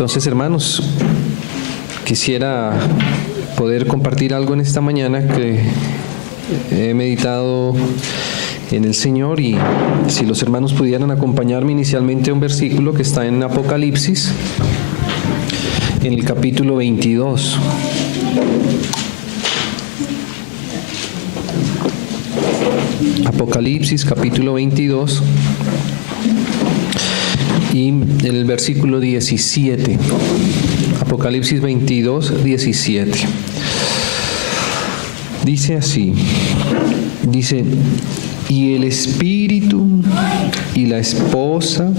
Entonces, hermanos, quisiera poder compartir algo en esta mañana que he meditado en el Señor, y si los hermanos pudieran acompañarme inicialmente a un versículo que está en Apocalipsis, en el capítulo 22. Apocalipsis, capítulo 22, y el versículo 17. Apocalipsis 22, 17. Dice así, dice: y el Espíritu y la esposa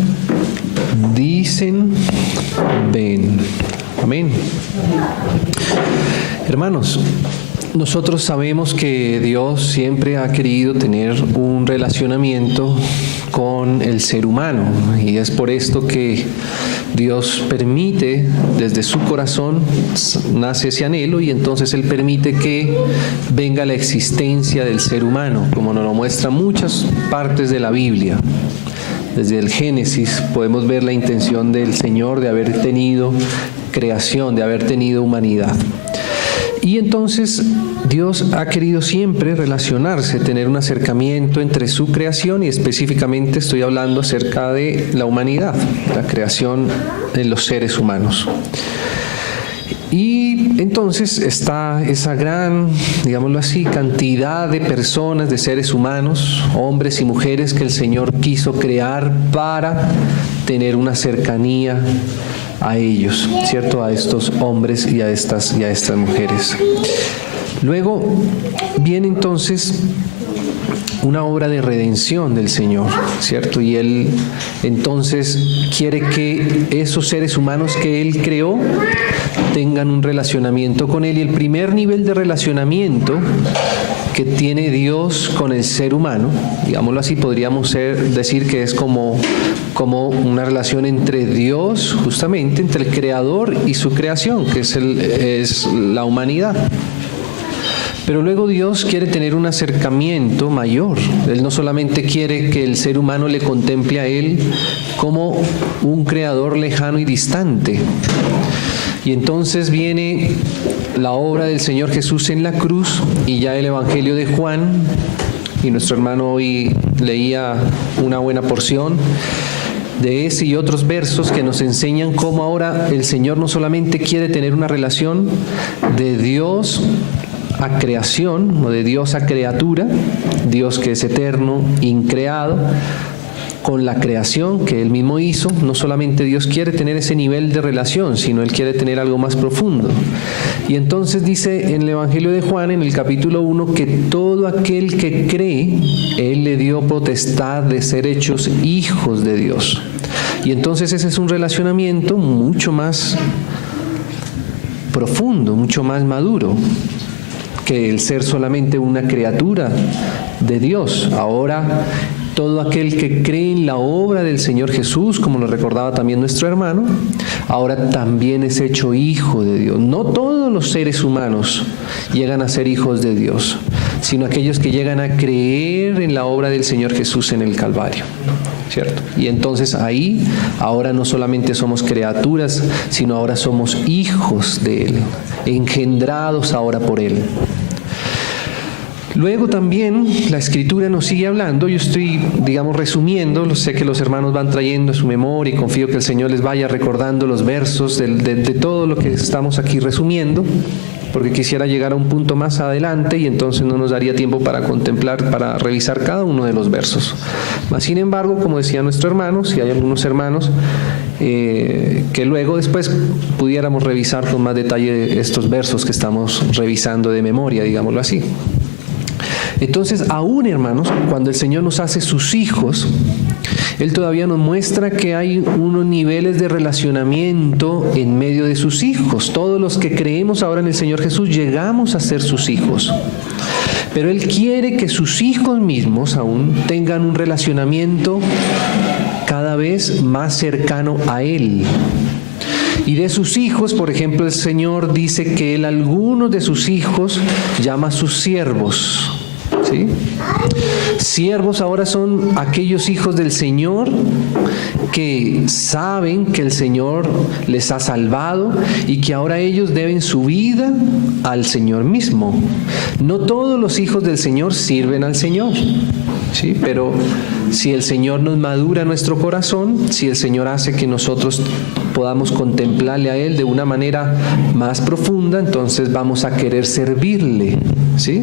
dicen, ven. Amén. Hermanos, nosotros sabemos que Dios siempre ha querido tener un relacionamiento con el ser humano, y es por esto que Dios permite, desde su corazón nace ese anhelo, y entonces Él permite que venga la existencia del ser humano, como nos lo muestran muchas partes de la Biblia. Desde el Génesis podemos ver la intención del Señor de haber tenido creación, de haber tenido humanidad. Y entonces Dios ha querido siempre relacionarse, tener un acercamiento entre su creación, y específicamente estoy hablando acerca de la humanidad, la creación de los seres humanos. Y entonces está esa gran, digámoslo así, cantidad de personas, de seres humanos, hombres y mujeres, que el Señor quiso crear para tener una cercanía a ellos, ¿cierto? A estos hombres y a estas mujeres. Luego viene entonces una obra de redención del Señor, ¿cierto? Y Él entonces quiere que esos seres humanos que Él creó tengan un relacionamiento con Él. Y el primer nivel de relacionamiento que tiene Dios con el ser humano, digámoslo así, podríamos decir que es como una relación entre Dios, justamente, entre el Creador y su creación, que es la humanidad. Pero luego Dios quiere tener un acercamiento mayor. Él no solamente quiere que el ser humano le contemple a Él como un creador lejano y distante. Y entonces viene la obra del Señor Jesús en la cruz, y ya el Evangelio de Juan, y nuestro hermano hoy leía una buena porción de ese y otros versos que nos enseñan cómo ahora el Señor no solamente quiere tener una relación de Dios a creación, o de Dios a criatura, Dios que es eterno, increado, con la creación que Él mismo hizo. No solamente Dios quiere tener ese nivel de relación, sino Él quiere tener algo más profundo. Y entonces dice en el Evangelio de Juan, en el capítulo 1, que todo aquel que cree, Él le dio potestad de ser hechos hijos de Dios. Y entonces ese es un relacionamiento mucho más profundo, mucho más maduro que el ser solamente una criatura de Dios. Ahora, todo aquel que cree en la obra del Señor Jesús, como lo recordaba también nuestro hermano, ahora también es hecho hijo de Dios. No todos los seres humanos llegan a ser hijos de Dios, sino aquellos que llegan a creer en la obra del Señor Jesús en el Calvario, ¿cierto? Y entonces ahí, ahora no solamente somos criaturas, sino ahora somos hijos de Él, engendrados ahora por Él. Luego también la Escritura nos sigue hablando. Yo estoy, resumiendo, sé que los hermanos van trayendo a su memoria, y confío que el Señor les vaya recordando los versos de todo lo que estamos aquí resumiendo, porque quisiera llegar a un punto más adelante y entonces no nos daría tiempo para contemplar, para revisar cada uno de los versos. Mas, sin embargo, como decía nuestro hermano, si hay algunos hermanos que luego después pudiéramos revisar con más detalle estos versos que estamos revisando de memoria, digámoslo así. Entonces, aún, hermanos, cuando el Señor nos hace sus hijos, Él todavía nos muestra que hay unos niveles de relacionamiento en medio de sus hijos. Todos los que creemos ahora en el Señor Jesús llegamos a ser sus hijos. Pero Él quiere que sus hijos mismos aún tengan un relacionamiento cada vez más cercano a Él. Y de sus hijos, por ejemplo, el Señor dice que Él algunos de sus hijos llama a sus siervos. ¿Sí? Siervos ahora son aquellos hijos del Señor que saben que el Señor les ha salvado y que ahora ellos deben su vida al Señor mismo. No todos los hijos del Señor sirven al Señor, ¿sí? Pero si el Señor nos madura nuestro corazón, si el Señor hace que nosotros podamos contemplarle a Él de una manera más profunda, entonces vamos a querer servirle, ¿sí?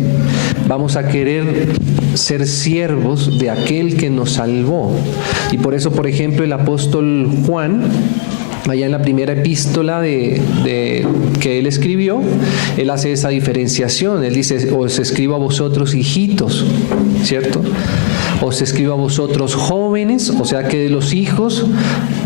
Vamos a querer ser siervos de aquel que nos salvó. Y por eso, por ejemplo, el apóstol Juan, allá en la primera epístola que él escribió, él hace esa diferenciación. Él dice: os escribo a vosotros, hijitos, ¿cierto? Os escribo a vosotros, jóvenes. O sea que de los hijos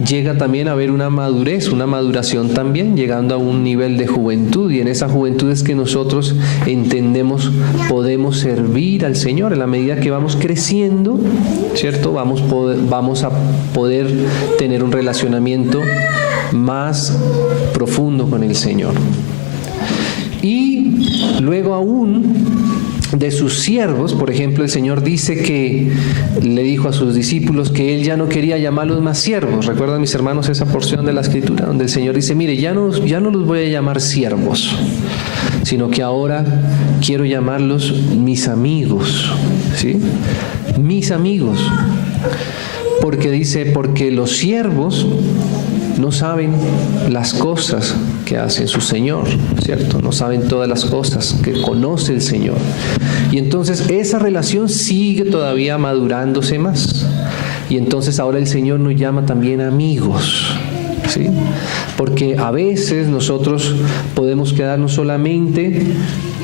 llega también a haber una madurez, una maduración también, llegando a un nivel de juventud. Y en esa juventud es que nosotros entendemos, podemos servir al Señor. En la medida que vamos creciendo, ¿cierto? Vamos a poder tener un relacionamiento más profundo con el Señor. Y luego aún de sus siervos, por ejemplo, el Señor dice que le dijo a sus discípulos que Él ya no quería llamarlos más siervos. ¿Recuerdan, mis hermanos, esa porción de la Escritura donde el Señor dice: mire, ya no los voy a llamar siervos, sino que ahora quiero llamarlos mis amigos, ¿sí? Mis amigos. Porque dice: porque los siervos no saben las cosas que hace su Señor, ¿cierto? No saben todas las cosas que conoce el Señor. Y entonces esa relación sigue todavía madurándose más. Y entonces ahora el Señor nos llama también amigos, ¿sí? Porque a veces nosotros podemos quedarnos solamente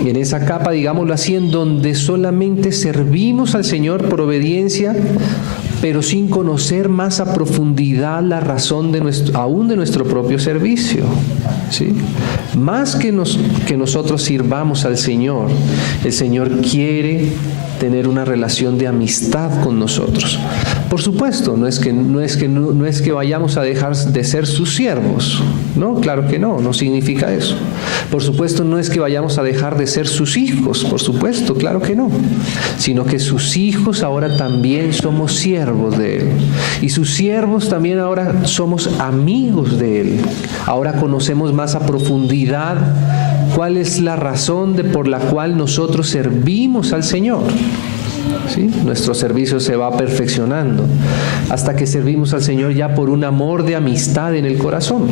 en esa capa, digámoslo así, en donde solamente servimos al Señor por obediencia, pero sin conocer más a profundidad la razón aún de nuestro propio servicio, ¿sí? Más que nosotros sirvamos al Señor, el Señor quiere tener una relación de amistad con nosotros. Por supuesto, no es que vayamos a dejar de ser sus siervos, ¿no? Claro que no significa eso. Por supuesto, no es que vayamos a dejar de ser sus hijos, por supuesto, claro que no. Sino que sus hijos ahora también somos siervos de Él. Y sus siervos también ahora somos amigos de Él. Ahora conocemos más a profundidad cuál es la razón por la cual nosotros servimos al Señor, ¿sí? Nuestro servicio se va perfeccionando hasta que servimos al Señor ya por un amor de amistad en el corazón.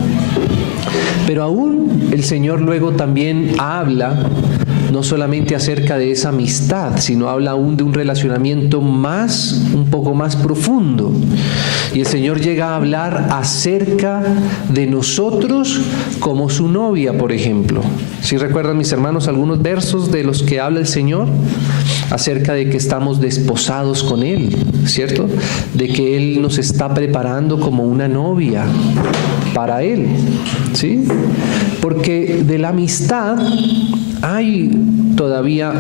Pero aún el Señor luego también habla no solamente acerca de esa amistad, sino habla aún de un relacionamiento un poco más profundo. Y el Señor llega a hablar acerca de nosotros como su novia, por ejemplo. ¿Sí recuerdan, mis hermanos, algunos versos de los que habla el Señor? Acerca de que estamos desposados con Él, ¿cierto? De que Él nos está preparando como una novia para Él, ¿sí? Porque de la amistad hay todavía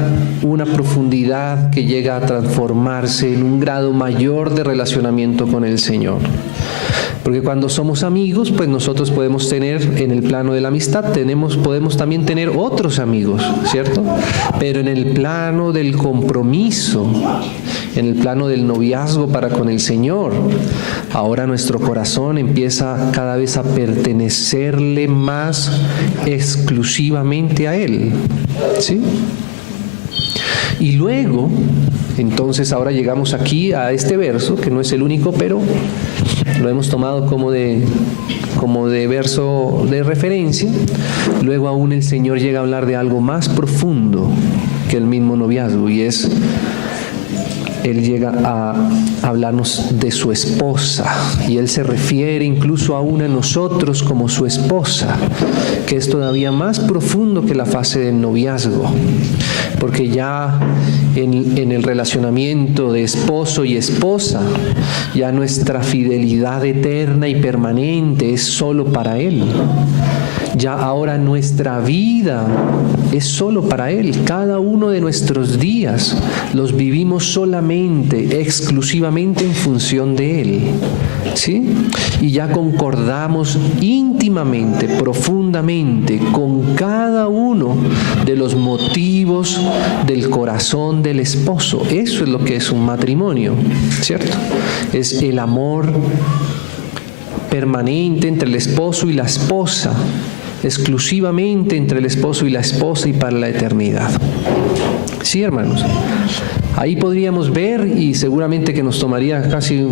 una profundidad que llega a transformarse en un grado mayor de relacionamiento con el Señor. Porque cuando somos amigos, pues nosotros podemos tener en el plano de la amistad, podemos también tener otros amigos, ¿cierto? Pero en el plano del compromiso, en el plano del noviazgo para con el Señor, ahora nuestro corazón empieza cada vez a pertenecerle más exclusivamente a Él, ¿sí? Y luego, entonces ahora llegamos aquí a este verso, que no es el único, pero lo hemos tomado como de verso de referencia. Luego aún el Señor llega a hablar de algo más profundo que el mismo noviazgo, y es Él llega a hablarnos de su esposa, y Él se refiere incluso aún a nosotros como su esposa, que es todavía más profundo que la fase del noviazgo, porque ya en el relacionamiento de esposo y esposa, ya nuestra fidelidad eterna y permanente es solo para Él. Ya ahora nuestra vida es solo para Él. Cada uno de nuestros días los vivimos solamente, exclusivamente en función de Él. ¿Sí? Y ya concordamos íntimamente, profundamente, con cada uno de los motivos del corazón del esposo. Eso es lo que es un matrimonio, ¿cierto? Es el amor permanente entre el esposo y la esposa, exclusivamente entre el esposo y la esposa y para la eternidad. Sí, hermanos. Ahí podríamos ver, y seguramente que nos tomaría casi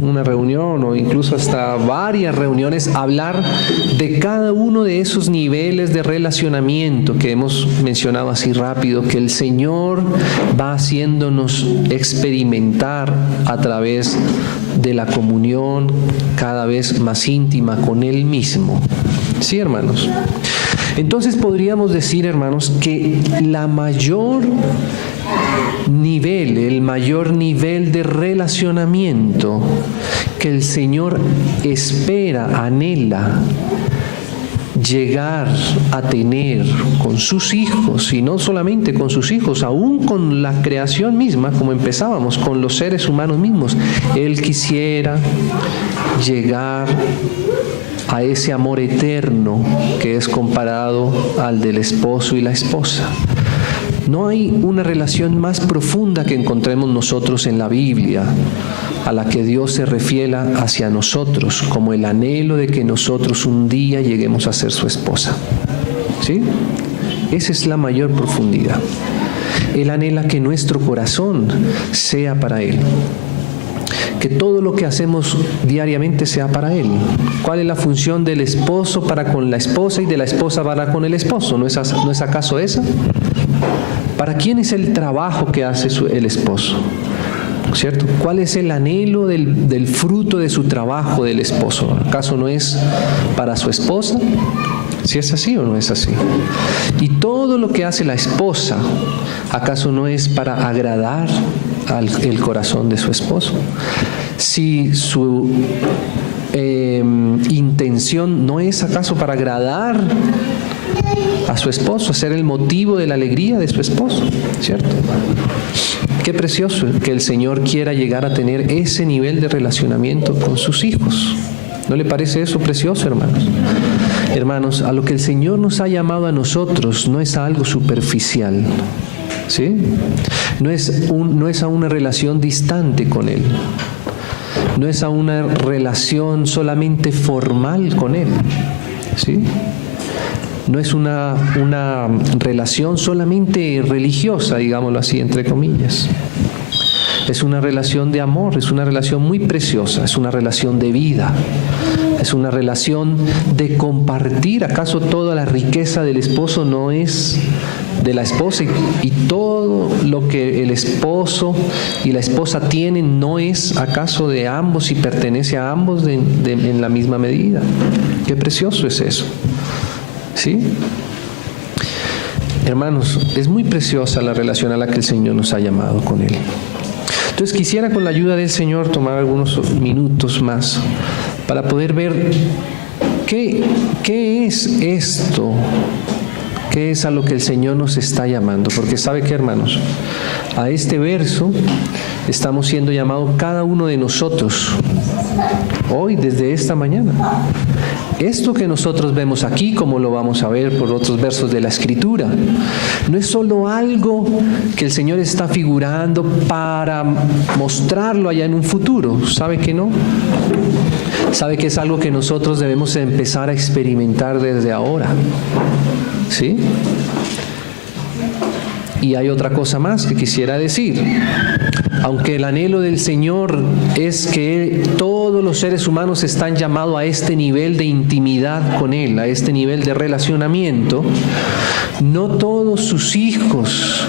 una reunión o incluso hasta varias reuniones, hablar de cada uno de esos niveles de relacionamiento que hemos mencionado así rápido, que el Señor va haciéndonos experimentar a través de la comunión cada vez más íntima con Él mismo. Sí, hermanos. Entonces podríamos decir, hermanos, que el mayor nivel de relacionamiento que el Señor espera, anhela llegar a tener con sus hijos, y no solamente con sus hijos, aún con la creación misma, como empezábamos, con los seres humanos mismos. Él quisiera llegar a ese amor eterno que es comparado al del esposo y la esposa. No hay una relación más profunda que encontremos nosotros en la Biblia, a la que Dios se refiera hacia nosotros, como el anhelo de que nosotros un día lleguemos a ser su esposa. ¿Sí? Esa es la mayor profundidad. Él anhela que nuestro corazón sea para Él, que todo lo que hacemos diariamente sea para Él. ¿Cuál es la función del esposo para con la esposa y de la esposa para con el esposo? ¿No es acaso esa? ¿Para quién es el trabajo que hace el esposo? ¿Cierto? ¿Cuál es el anhelo del fruto de su trabajo del esposo? ¿Acaso no es para su esposa? ¿Si es así o no es así? Y todo lo que hace la esposa, ¿acaso no es para agradar el corazón de su esposo? Si su intención no es acaso para agradar a su esposo, ser el motivo de la alegría de su esposo, ¿cierto? Qué precioso que el Señor quiera llegar a tener ese nivel de relacionamiento con sus hijos. ¿No le parece eso precioso, hermanos? Hermanos, a lo que el Señor nos ha llamado a nosotros no es a algo superficial, ¿sí? No es a una relación distante con Él. No es a una relación solamente formal con Él, ¿sí? No es una relación solamente religiosa, digámoslo así, entre comillas. Es una relación de amor, es una relación muy preciosa, es una relación de vida, es una relación de compartir. ¿Acaso toda la riqueza del esposo no es de la esposa y todo lo que el esposo y la esposa tienen no es acaso de ambos y pertenece a ambos en la misma medida? Qué precioso es eso. ¿Sí? Hermanos, es muy preciosa la relación a la que el Señor nos ha llamado con Él. Entonces quisiera con la ayuda del Señor tomar algunos minutos más para poder ver qué es esto, qué es a lo que el Señor nos está llamando. Porque ¿sabe qué, hermanos? A este verso estamos siendo llamados cada uno de nosotros hoy, desde esta mañana. Esto que nosotros vemos aquí, como lo vamos a ver por otros versos de la Escritura, no es solo algo que el Señor está figurando para mostrarlo allá en un futuro. ¿Sabe que no? ¿Sabe que es algo que nosotros debemos empezar a experimentar desde ahora? ¿Sí? Y hay otra cosa más que quisiera decir. Aunque el anhelo del Señor es que todos los seres humanos están llamados a este nivel de intimidad con Él, a este nivel de relacionamiento, no todos sus hijos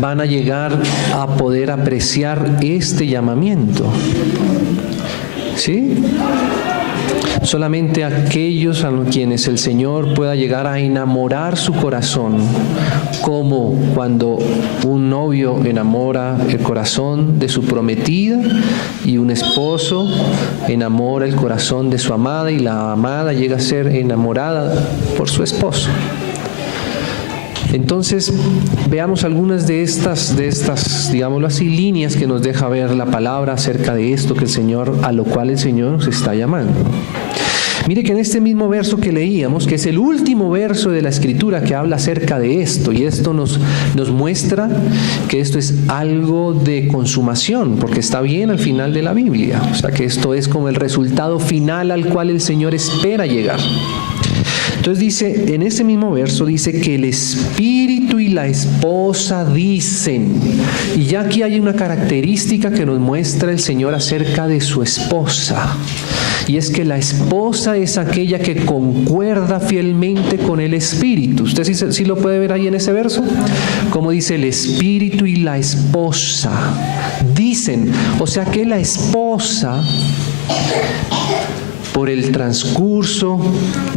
van a llegar a poder apreciar este llamamiento. ¿Sí? Solamente aquellos a quienes el Señor pueda llegar a enamorar su corazón, como cuando un novio enamora el corazón de su prometida y un esposo enamora el corazón de su amada y la amada llega a ser enamorada por su esposo. Entonces, veamos algunas de estas, digámoslo así, líneas que nos deja ver la palabra acerca de esto que el Señor, a lo cual el Señor nos está llamando. Mire que en este mismo verso que leíamos, que es el último verso de la Escritura que habla acerca de esto, y esto nos muestra que esto es algo de consumación, porque está bien al final de la Biblia, o sea que esto es como el resultado final al cual el Señor espera llegar. Entonces dice, en ese mismo verso dice que el espíritu y la esposa dicen, y ya aquí hay una característica que nos muestra el Señor acerca de su esposa, y es que la esposa es aquella que concuerda fielmente con el espíritu. ¿Usted sí lo puede ver ahí en ese verso? Como dice el espíritu y la esposa dicen, o sea que la esposa, por el transcurso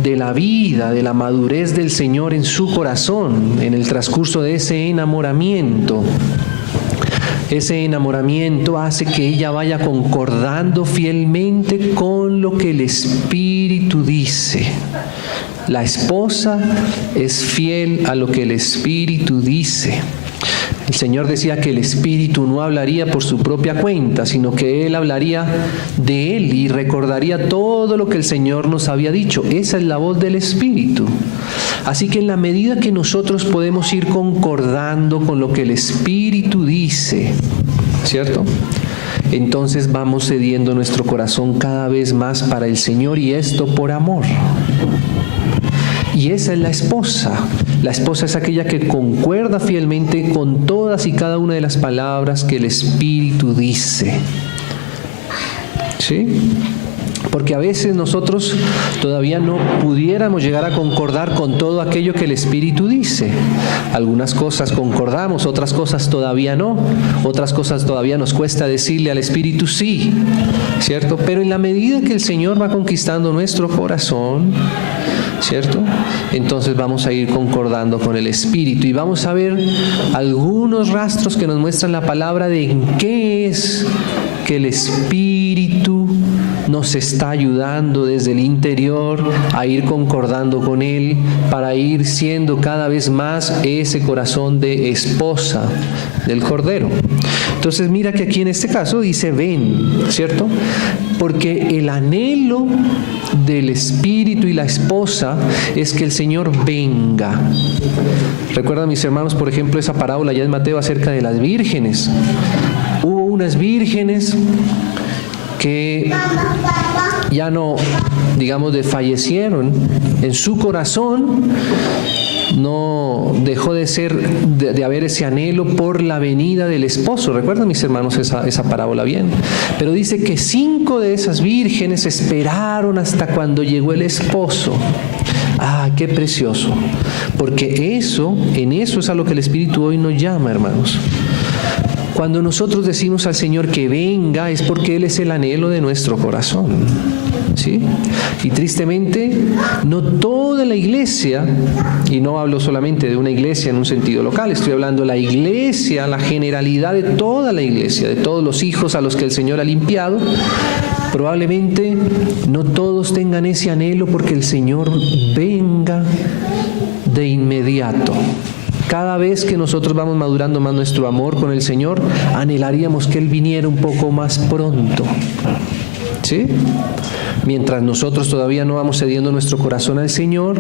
de la vida, de la madurez del Señor en su corazón, en el transcurso de ese enamoramiento hace que ella vaya concordando fielmente con lo que el Espíritu dice. La esposa es fiel a lo que el Espíritu dice. El Señor decía que el Espíritu no hablaría por su propia cuenta, sino que Él hablaría de Él y recordaría todo lo que el Señor nos había dicho. Esa es la voz del Espíritu. Así que en la medida que nosotros podemos ir concordando con lo que el Espíritu dice, ¿cierto?, entonces vamos cediendo nuestro corazón cada vez más para el Señor, y esto por amor. Y esa es la esposa. La esposa es aquella que concuerda fielmente con todas y cada una de las palabras que el Espíritu dice. ¿Sí? Porque a veces nosotros todavía no pudiéramos llegar a concordar con todo aquello que el Espíritu dice. Algunas cosas concordamos, otras cosas todavía no. Otras cosas todavía nos cuesta decirle al Espíritu sí, ¿cierto? Pero en la medida que el Señor va conquistando nuestro corazón, ¿cierto?, entonces vamos a ir concordando con el Espíritu y vamos a ver algunos rastros que nos muestran la palabra de en qué es que el Espíritu nos está ayudando desde el interior a ir concordando con Él para ir siendo cada vez más ese corazón de esposa del Cordero. Entonces mira que aquí en este caso dice ven, ¿cierto? Porque el anhelo del Espíritu y la esposa es que el Señor venga. Recuerdan, mis hermanos, por ejemplo, esa parábola ya en Mateo acerca de las vírgenes. Hubo unas vírgenes que ya no, digamos, fallecieron. En su corazón no dejó de ser, de haber ese anhelo por la venida del esposo. ¿Recuerdan, mis hermanos, esa parábola bien? Pero dice que 5 de esas vírgenes esperaron hasta cuando llegó el esposo. ¡Ah, qué precioso! Porque en eso es a lo que el Espíritu hoy nos llama, hermanos. Cuando nosotros decimos al Señor que venga, es porque Él es el anhelo de nuestro corazón, ¿sí? Y tristemente, no toda la iglesia, y no hablo solamente de una iglesia en un sentido local, estoy hablando de la iglesia, la generalidad de toda la iglesia, de todos los hijos a los que el Señor ha limpiado, probablemente no todos tengan ese anhelo porque el Señor venga de inmediato. Cada vez que nosotros vamos madurando más nuestro amor con el Señor, anhelaríamos que Él viniera un poco más pronto, ¿sí? Mientras nosotros todavía no vamos cediendo nuestro corazón al Señor,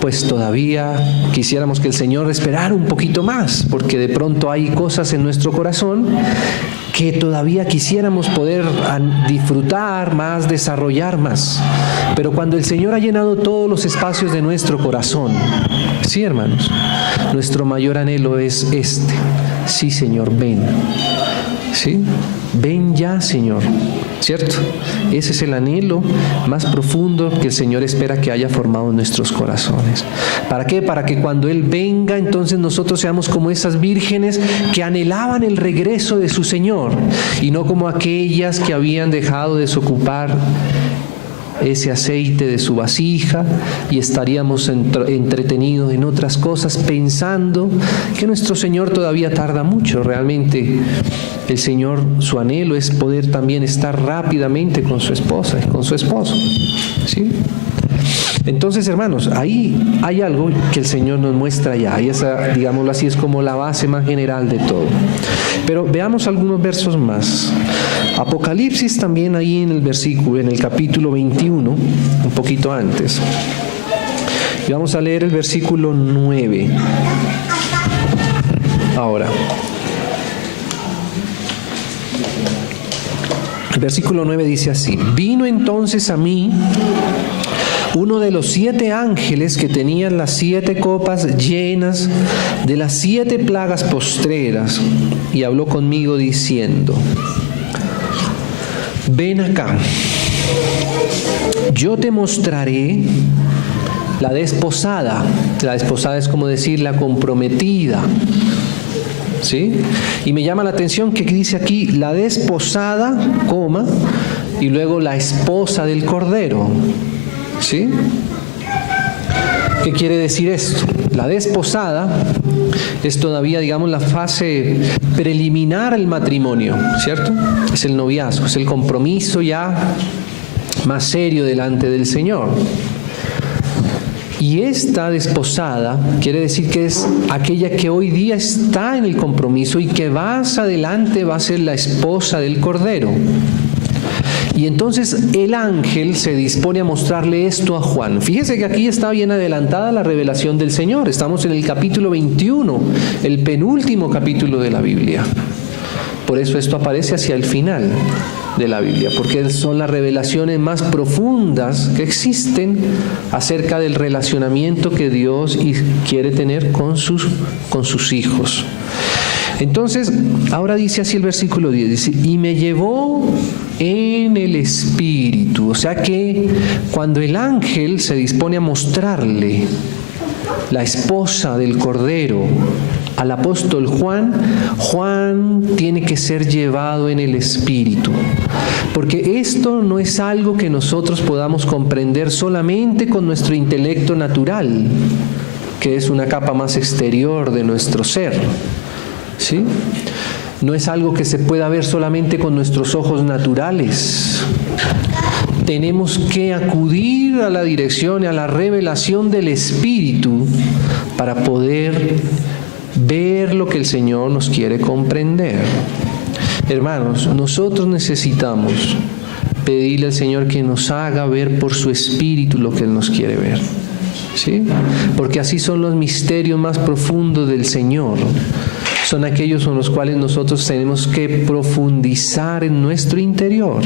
pues todavía quisiéramos que el Señor esperara un poquito más, porque de pronto hay cosas en nuestro corazón que todavía quisiéramos poder disfrutar más, desarrollar más. Pero cuando el Señor ha llenado todos los espacios de nuestro corazón, sí, hermanos, nuestro mayor anhelo es este. Sí, Señor, ven. ¿Sí? Ven ya, Señor. ¿Cierto? Ese es el anhelo más profundo que el Señor espera que haya formado en nuestros corazones. ¿Para qué? Para que cuando Él venga, entonces nosotros seamos como esas vírgenes que anhelaban el regreso de su Señor y no como aquellas que habían dejado de desocupar ese aceite de su vasija y estaríamos entretenidos en otras cosas pensando que nuestro Señor todavía tarda mucho. Realmente el Señor, su anhelo es poder también estar rápidamente con su esposa y con su esposo, ¿sí? Entonces, hermanos, ahí hay algo que el Señor nos muestra ya, y esa, digámoslo así, es como la base más general de todo. Pero veamos algunos versos más. Apocalipsis también ahí en el versículo, en el capítulo 21, un poquito antes. Y vamos a leer el versículo 9. Ahora. El versículo 9 dice así: vino entonces a mí uno de los 7 ángeles que tenían las 7 copas llenas de las 7 plagas postreras, y habló conmigo diciendo: ven acá, yo te mostraré la desposada. La desposada es como decir la comprometida, ¿sí? Y me llama la atención que dice aquí la desposada, coma, y luego la esposa del Cordero, ¿sí? ¿Qué quiere decir esto? La desposada es todavía, digamos, la fase preliminar al matrimonio, ¿cierto? Es el noviazgo, es el compromiso ya más serio delante del Señor. Y esta desposada quiere decir que es aquella que hoy día está en el compromiso y que más adelante va a ser la esposa del Cordero. Y entonces el ángel se dispone a mostrarle esto a Juan. Fíjese que aquí está bien adelantada la revelación del Señor. Estamos en el capítulo 21, el penúltimo capítulo de la Biblia. Por eso esto aparece hacia el final de la Biblia, porque son las revelaciones más profundas que existen acerca del relacionamiento que Dios quiere tener con sus hijos. Entonces, ahora dice así el versículo 10, dice: y me llevó en el Espíritu. O sea que cuando el ángel se dispone a mostrarle la esposa del Cordero al apóstol Juan, Juan tiene que ser llevado en el Espíritu. Porque esto no es algo que nosotros podamos comprender solamente con nuestro intelecto natural, que es una capa más exterior de nuestro ser, ¿sí? No es algo que se pueda ver solamente con nuestros ojos naturales. Tenemos que acudir a la dirección y a la revelación del Espíritu para poder ver lo que el Señor nos quiere comprender. Hermanos, nosotros necesitamos pedirle al Señor que nos haga ver por su Espíritu lo que Él nos quiere ver, ¿sí? Porque así son los misterios más profundos del Señor. Son aquellos con los cuales nosotros tenemos que profundizar en nuestro interior,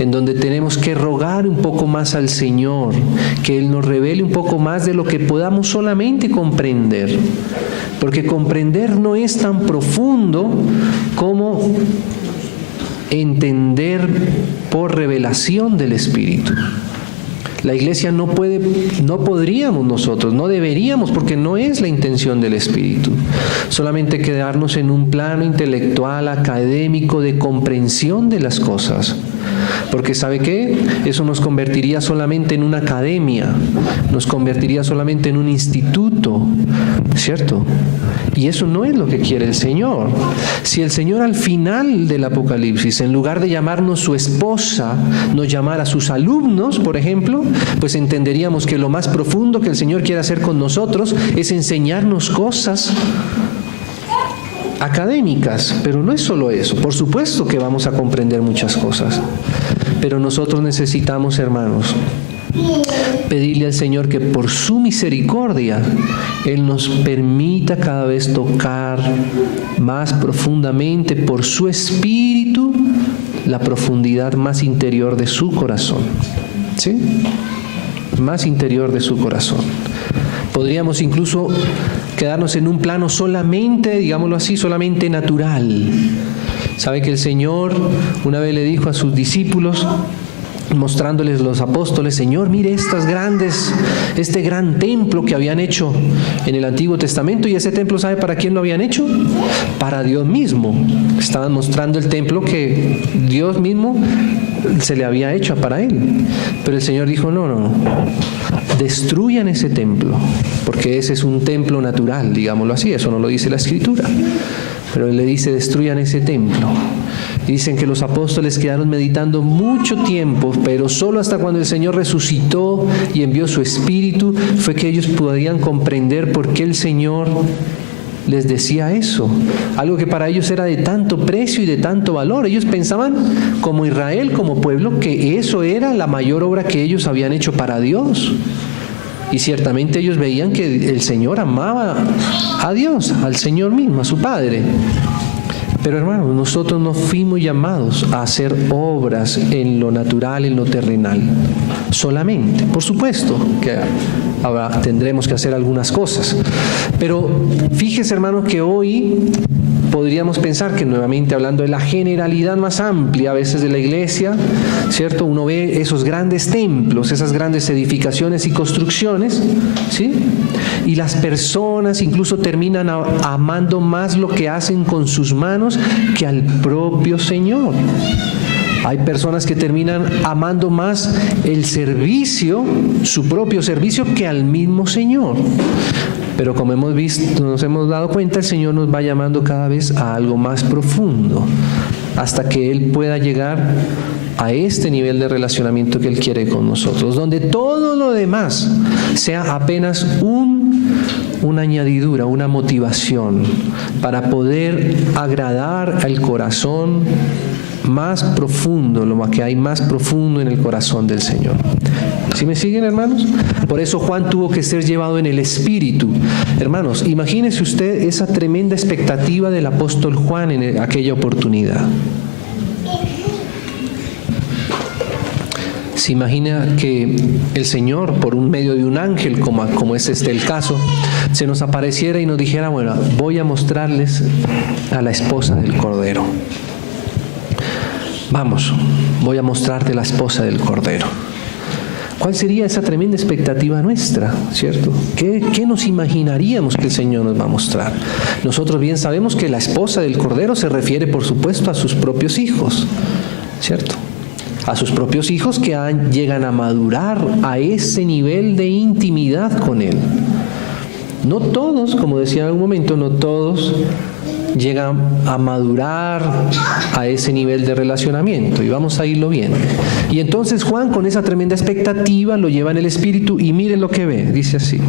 en donde tenemos que rogar un poco más al Señor, que Él nos revele un poco más de lo que podamos solamente comprender. Porque comprender no es tan profundo como entender por revelación del Espíritu. La iglesia no podríamos nosotros, no deberíamos, porque no es la intención del Espíritu, solamente quedarnos en un plano intelectual, académico, de comprensión de las cosas. Porque ¿sabe qué? Eso nos convertiría solamente en una academia, nos convertiría solamente en un instituto, ¿cierto? Y eso no es lo que quiere el Señor. Si el Señor al final del Apocalipsis, en lugar de llamarnos su esposa, nos llamara sus alumnos, por ejemplo, pues entenderíamos que lo más profundo que el Señor quiere hacer con nosotros es enseñarnos cosas académicas, pero no es solo eso. Por supuesto que vamos a comprender muchas cosas, pero nosotros necesitamos, hermanos, pedirle al Señor que por su misericordia Él nos permita cada vez tocar más profundamente por su Espíritu la profundidad más interior de su corazón, ¿sí? Más interior de su corazón. Podríamos incluso quedarnos en un plano solamente, digámoslo así, solamente natural. ¿Sabe que el Señor una vez le dijo a sus discípulos mostrándoles los apóstoles: Señor, mire este gran templo que habían hecho en el Antiguo Testamento. Y ese templo, ¿sabe para quién lo habían hecho? Para Dios mismo. Estaban mostrando el templo que Dios mismo se le había hecho para él. Pero el Señor dijo: no, destruyan ese templo, porque ese es un templo natural, digámoslo así. Eso no lo dice la Escritura, pero Él le dice: destruyan ese templo. Dicen que los apóstoles quedaron meditando mucho tiempo, pero solo hasta cuando el Señor resucitó y envió su Espíritu fue que ellos podían comprender por qué el Señor les decía eso. Algo que para ellos era de tanto precio y de tanto valor. Ellos pensaban, como Israel, como pueblo, que eso era la mayor obra que ellos habían hecho para Dios. Y ciertamente ellos veían que el Señor amaba a Dios, al Señor mismo, a su Padre. Pero hermanos, nosotros no fuimos llamados a hacer obras en lo natural, en lo terrenal, solamente. Por supuesto que tendremos que hacer algunas cosas. Pero fíjese, hermanos, que hoy podríamos pensar que, nuevamente hablando de la generalidad más amplia a veces de la iglesia, ¿cierto? Uno ve esos grandes templos, esas grandes edificaciones y construcciones, ¿sí? Y las personas incluso terminan amando más lo que hacen con sus manos que al propio Señor. Hay personas que terminan amando más el servicio, su propio servicio, que al mismo Señor. Pero como hemos visto, nos hemos dado cuenta, el Señor nos va llamando cada vez a algo más profundo, hasta que Él pueda llegar a este nivel de relacionamiento que Él quiere con nosotros, donde todo lo demás sea apenas una añadidura, una motivación para poder agradar al corazón más profundo, lo que hay más profundo en el corazón del Señor. ¿Sí me siguen, hermanos? Por eso Juan tuvo que ser llevado en el Espíritu. Hermanos, imagínese usted esa tremenda expectativa del apóstol Juan en aquella oportunidad. Se imagina que el Señor, por un medio de un ángel, como es el caso, se nos apareciera y nos dijera: bueno, voy a mostrarles a la esposa del Cordero. Vamos, voy a mostrarte la esposa del Cordero. ¿Cuál sería esa tremenda expectativa nuestra, cierto? ¿Qué nos imaginaríamos que el Señor nos va a mostrar? Nosotros bien sabemos que la esposa del Cordero se refiere, por supuesto, a sus propios hijos, ¿cierto? A sus propios hijos que llegan a madurar a ese nivel de intimidad con Él. No todos, como decía en algún momento, no todos llegan a madurar a ese nivel de relacionamiento, y vamos a irlo viendo. Y entonces Juan, con esa tremenda expectativa, lo lleva en el Espíritu, y miren lo que ve, dice así: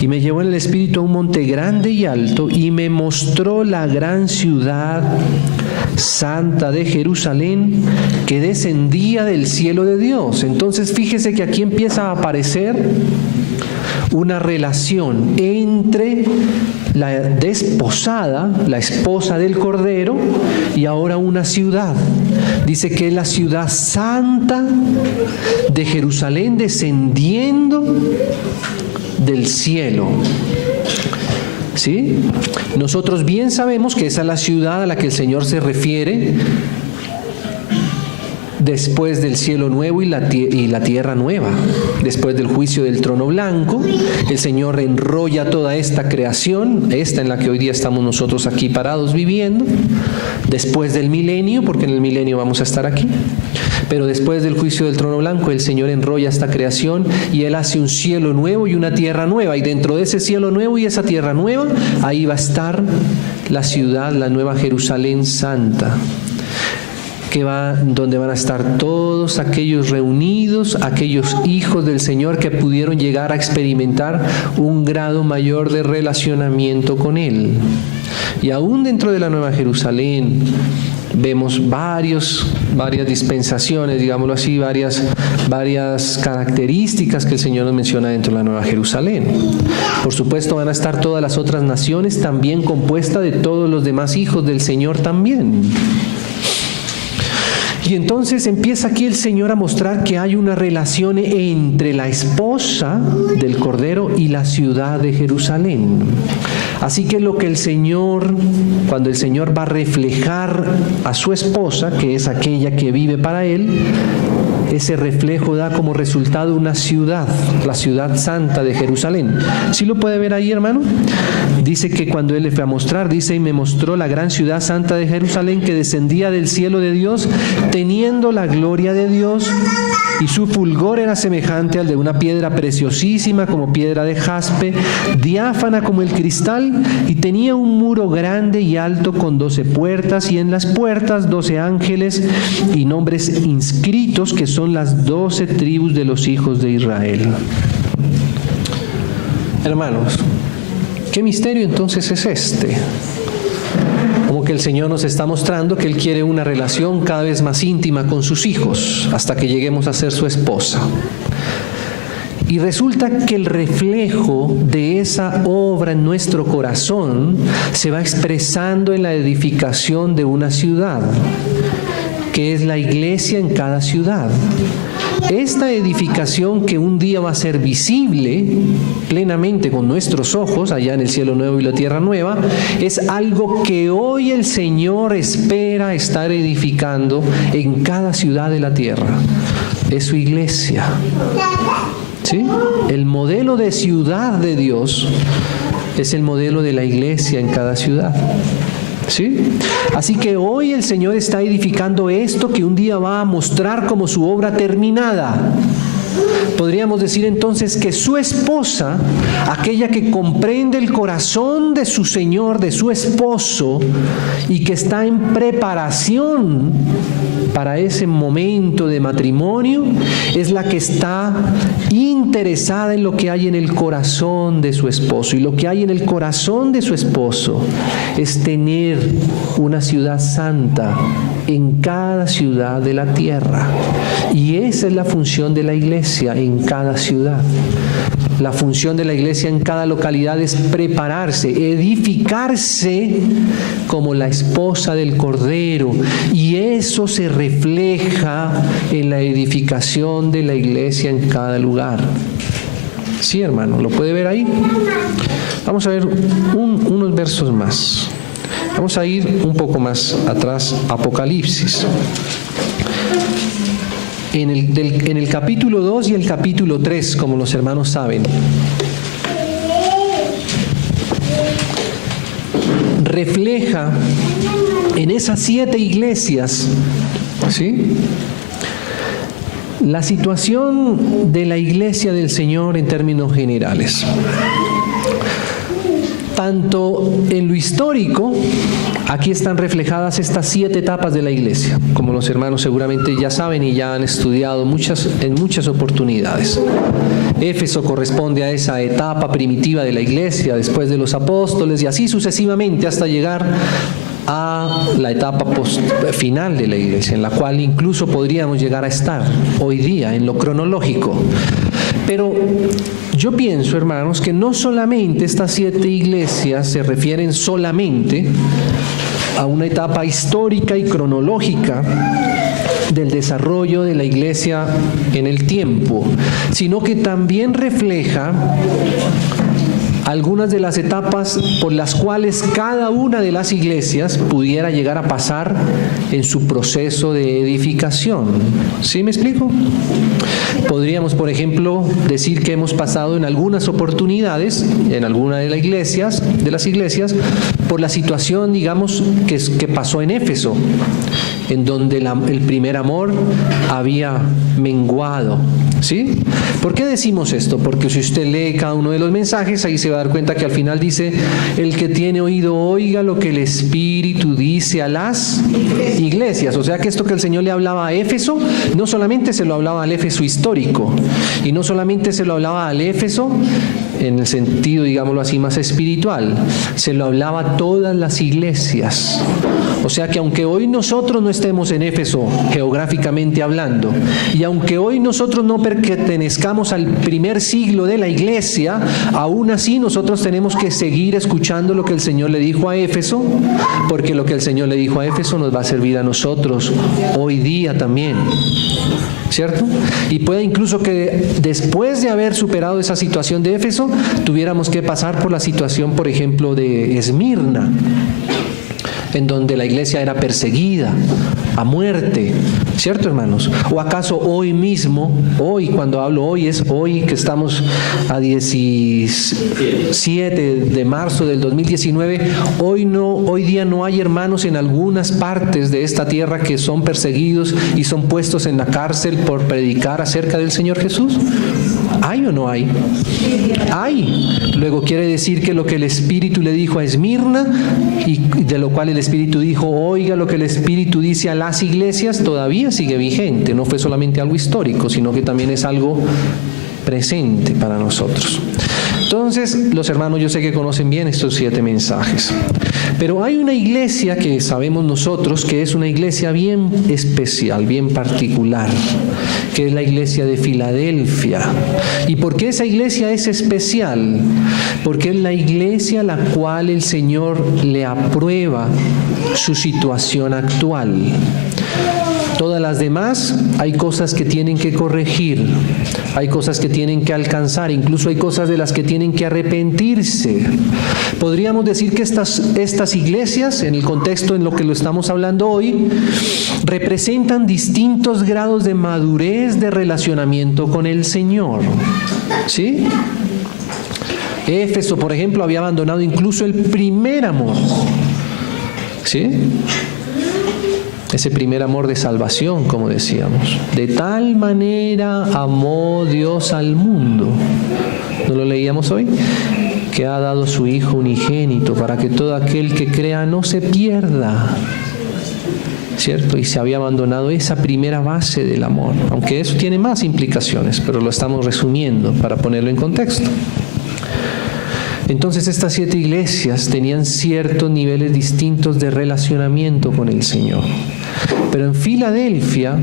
y me llevó en el Espíritu a un monte grande y alto, y me mostró la gran ciudad santa de Jerusalén, que descendía del cielo de Dios. Entonces fíjese que aquí empieza a aparecer una relación entre la desposada, la esposa del Cordero, y ahora una ciudad. Dice que es la ciudad santa de Jerusalén descendiendo del cielo. ¿Sí? Nosotros bien sabemos que esa es la ciudad a la que el Señor se refiere después del cielo nuevo y la tierra nueva. Después del juicio del trono blanco, el Señor enrolla toda esta creación, esta en la que hoy día estamos nosotros aquí parados viviendo, después del milenio, porque en el milenio vamos a estar aquí, pero después del juicio del trono blanco, el Señor enrolla esta creación y Él hace un cielo nuevo y una tierra nueva, y dentro de ese cielo nuevo y esa tierra nueva, ahí va a estar la ciudad, la nueva Jerusalén santa, donde van a estar todos aquellos reunidos, aquellos hijos del Señor que pudieron llegar a experimentar un grado mayor de relacionamiento con Él. Y aún dentro de la Nueva Jerusalén vemos varias dispensaciones, digámoslo así, varias características que el Señor nos menciona dentro de la Nueva Jerusalén. Por supuesto van a estar todas las otras naciones, también compuesta de todos los demás hijos del Señor también. Y entonces empieza aquí el Señor a mostrar que hay una relación entre la esposa del Cordero y la ciudad de Jerusalén. Así que cuando el Señor va a reflejar a su esposa, que es aquella que vive para Él, ese reflejo da como resultado una ciudad, la ciudad santa de Jerusalén. ¿Sí lo puede ver ahí, hermano? Dice que cuando Él le fue a mostrar, dice, y me mostró la gran ciudad santa de Jerusalén que descendía del cielo de Dios, teniendo la gloria de Dios, y su fulgor era semejante al de una piedra preciosísima como piedra de jaspe, diáfana como el cristal, y tenía un muro grande y alto con 12 puertas, y en las puertas 12 ángeles y nombres inscritos, que son las 12 tribus de los hijos de Israel. Hermanos, ¿qué misterio entonces es este? Como que el Señor nos está mostrando que Él quiere una relación cada vez más íntima con sus hijos, hasta que lleguemos a ser su esposa. Y resulta que el reflejo de esa obra en nuestro corazón se va expresando en la edificación de una ciudad, que es la iglesia en cada ciudad. Esta edificación que un día va a ser visible plenamente con nuestros ojos, allá en el cielo nuevo y la tierra nueva, es algo que hoy el Señor espera estar edificando en cada ciudad de la tierra. Es su iglesia. ¿Sí? El modelo de ciudad de Dios es el modelo de la iglesia en cada ciudad. ¿Sí? Así que hoy el Señor está edificando esto que un día va a mostrar como su obra terminada. Podríamos decir entonces que su esposa, aquella que comprende el corazón de su Señor, de su esposo, y que está en preparación para ese momento de matrimonio, es la que está interesada en lo que hay en el corazón de su esposo. Y lo que hay en el corazón de su esposo es tener una ciudad santa en cada ciudad de la tierra. Y esa es la función de la iglesia en cada ciudad. La función de la iglesia en cada localidad es prepararse, edificarse como la esposa del Cordero. Y eso se refleja en la edificación de la iglesia en cada lugar. Sí, hermano, ¿lo puede ver ahí? Vamos a ver unos versos más. Vamos a ir un poco más atrás, Apocalipsis. En el capítulo 2 y el capítulo 3, como los hermanos saben, refleja en esas 7 iglesias, ¿sí?, la situación de la iglesia del Señor en términos generales. Tanto en lo histórico, aquí están reflejadas estas 7 etapas de la iglesia, como los hermanos seguramente ya saben y ya han estudiado en muchas oportunidades. Éfeso corresponde a esa etapa primitiva de la iglesia, después de los apóstoles, y así sucesivamente hasta llegar a la etapa final de la iglesia, en la cual incluso podríamos llegar a estar hoy día en lo cronológico. Pero yo pienso, hermanos, que no solamente estas 7 iglesias se refieren solamente a una etapa histórica y cronológica del desarrollo de la iglesia en el tiempo, sino que también refleja algunas de las etapas por las cuales cada una de las iglesias pudiera llegar a pasar en su proceso de edificación. ¿Sí me explico? Podríamos, por ejemplo, decir que hemos pasado en algunas oportunidades, en alguna de las iglesias, por la situación, digamos, que pasó en Éfeso, en donde el primer amor había menguado. ¿Sí? ¿Por qué decimos esto? Porque si usted lee cada uno de los mensajes, ahí se va a dar cuenta que al final dice: el que tiene oído oiga lo que el Espíritu dice a las iglesias. O sea que esto que el Señor le hablaba a Éfeso, no solamente se lo hablaba al Éfeso histórico, y no solamente se lo hablaba al Éfeso en el sentido, digámoslo así, más espiritual, se lo hablaba a todas las iglesias. O sea que aunque hoy nosotros no estemos en Éfeso geográficamente hablando, y aunque hoy nosotros no pertenezcamos al primer siglo de la iglesia, aún así nosotros tenemos que seguir escuchando lo que el Señor le dijo a Éfeso, porque lo que el Señor le dijo a Éfeso nos va a servir a nosotros hoy día también, ¿cierto? Y puede incluso que después de haber superado esa situación de Éfeso, tuviéramos que pasar por la situación, por ejemplo, de Esmirna, en donde la iglesia era perseguida a muerte, ¿cierto, hermanos? ¿O acaso hoy mismo, hoy, cuando hablo hoy, es hoy que estamos a 17 de marzo del 2019, hoy día no hay hermanos en algunas partes de esta tierra que son perseguidos y son puestos en la cárcel por predicar acerca del Señor Jesús? ¿Hay o no hay? Hay. Luego quiere decir que lo que el Espíritu le dijo a Esmirna, y de lo cual el Espíritu dijo, oiga lo que el Espíritu dice a las iglesias, todavía sigue vigente. No fue solamente algo histórico, sino que también es algo presente para nosotros. Entonces, los hermanos, yo sé que conocen bien estos 7 mensajes. Pero hay una iglesia que sabemos nosotros que es una iglesia bien especial, bien particular, que es la iglesia de Filadelfia. ¿Y por qué esa iglesia es especial? Porque es la iglesia a la cual el Señor le aprueba su situación actual. Todas las demás hay cosas que tienen que corregir, hay cosas que tienen que alcanzar, incluso hay cosas de las que tienen que arrepentirse. Podríamos decir que estas iglesias, en el contexto en lo que lo estamos hablando hoy, representan distintos grados de madurez de relacionamiento con el Señor. ¿Sí? Éfeso, por ejemplo, había abandonado incluso el primer amor. ¿Sí? Ese primer amor de salvación, como decíamos. De tal manera amó Dios al mundo. ¿No lo leíamos hoy? Que ha dado su Hijo unigénito para que todo aquel que crea no se pierda. ¿Cierto? Y se había abandonado esa primera base del amor. Aunque eso tiene más implicaciones, pero lo estamos resumiendo para ponerlo en contexto. Entonces estas 7 iglesias tenían ciertos niveles distintos de relacionamiento con el Señor. Pero en Filadelfia,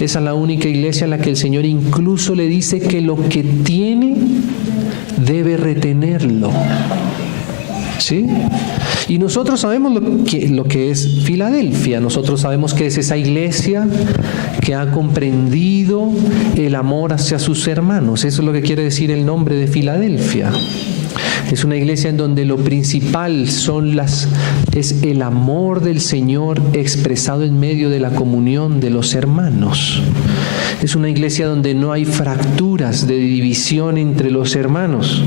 esa es la única iglesia a la que el Señor incluso le dice que lo que tiene debe retenerlo. ¿Sí? Y nosotros sabemos lo que es Filadelfia. Nosotros sabemos que es esa iglesia que ha comprendido el amor hacia sus hermanos. Eso es lo que quiere decir el nombre de Filadelfia. Es una iglesia en donde lo principal es el amor del Señor expresado en medio de la comunión de los hermanos. Es una iglesia donde no hay fracturas de división entre los hermanos,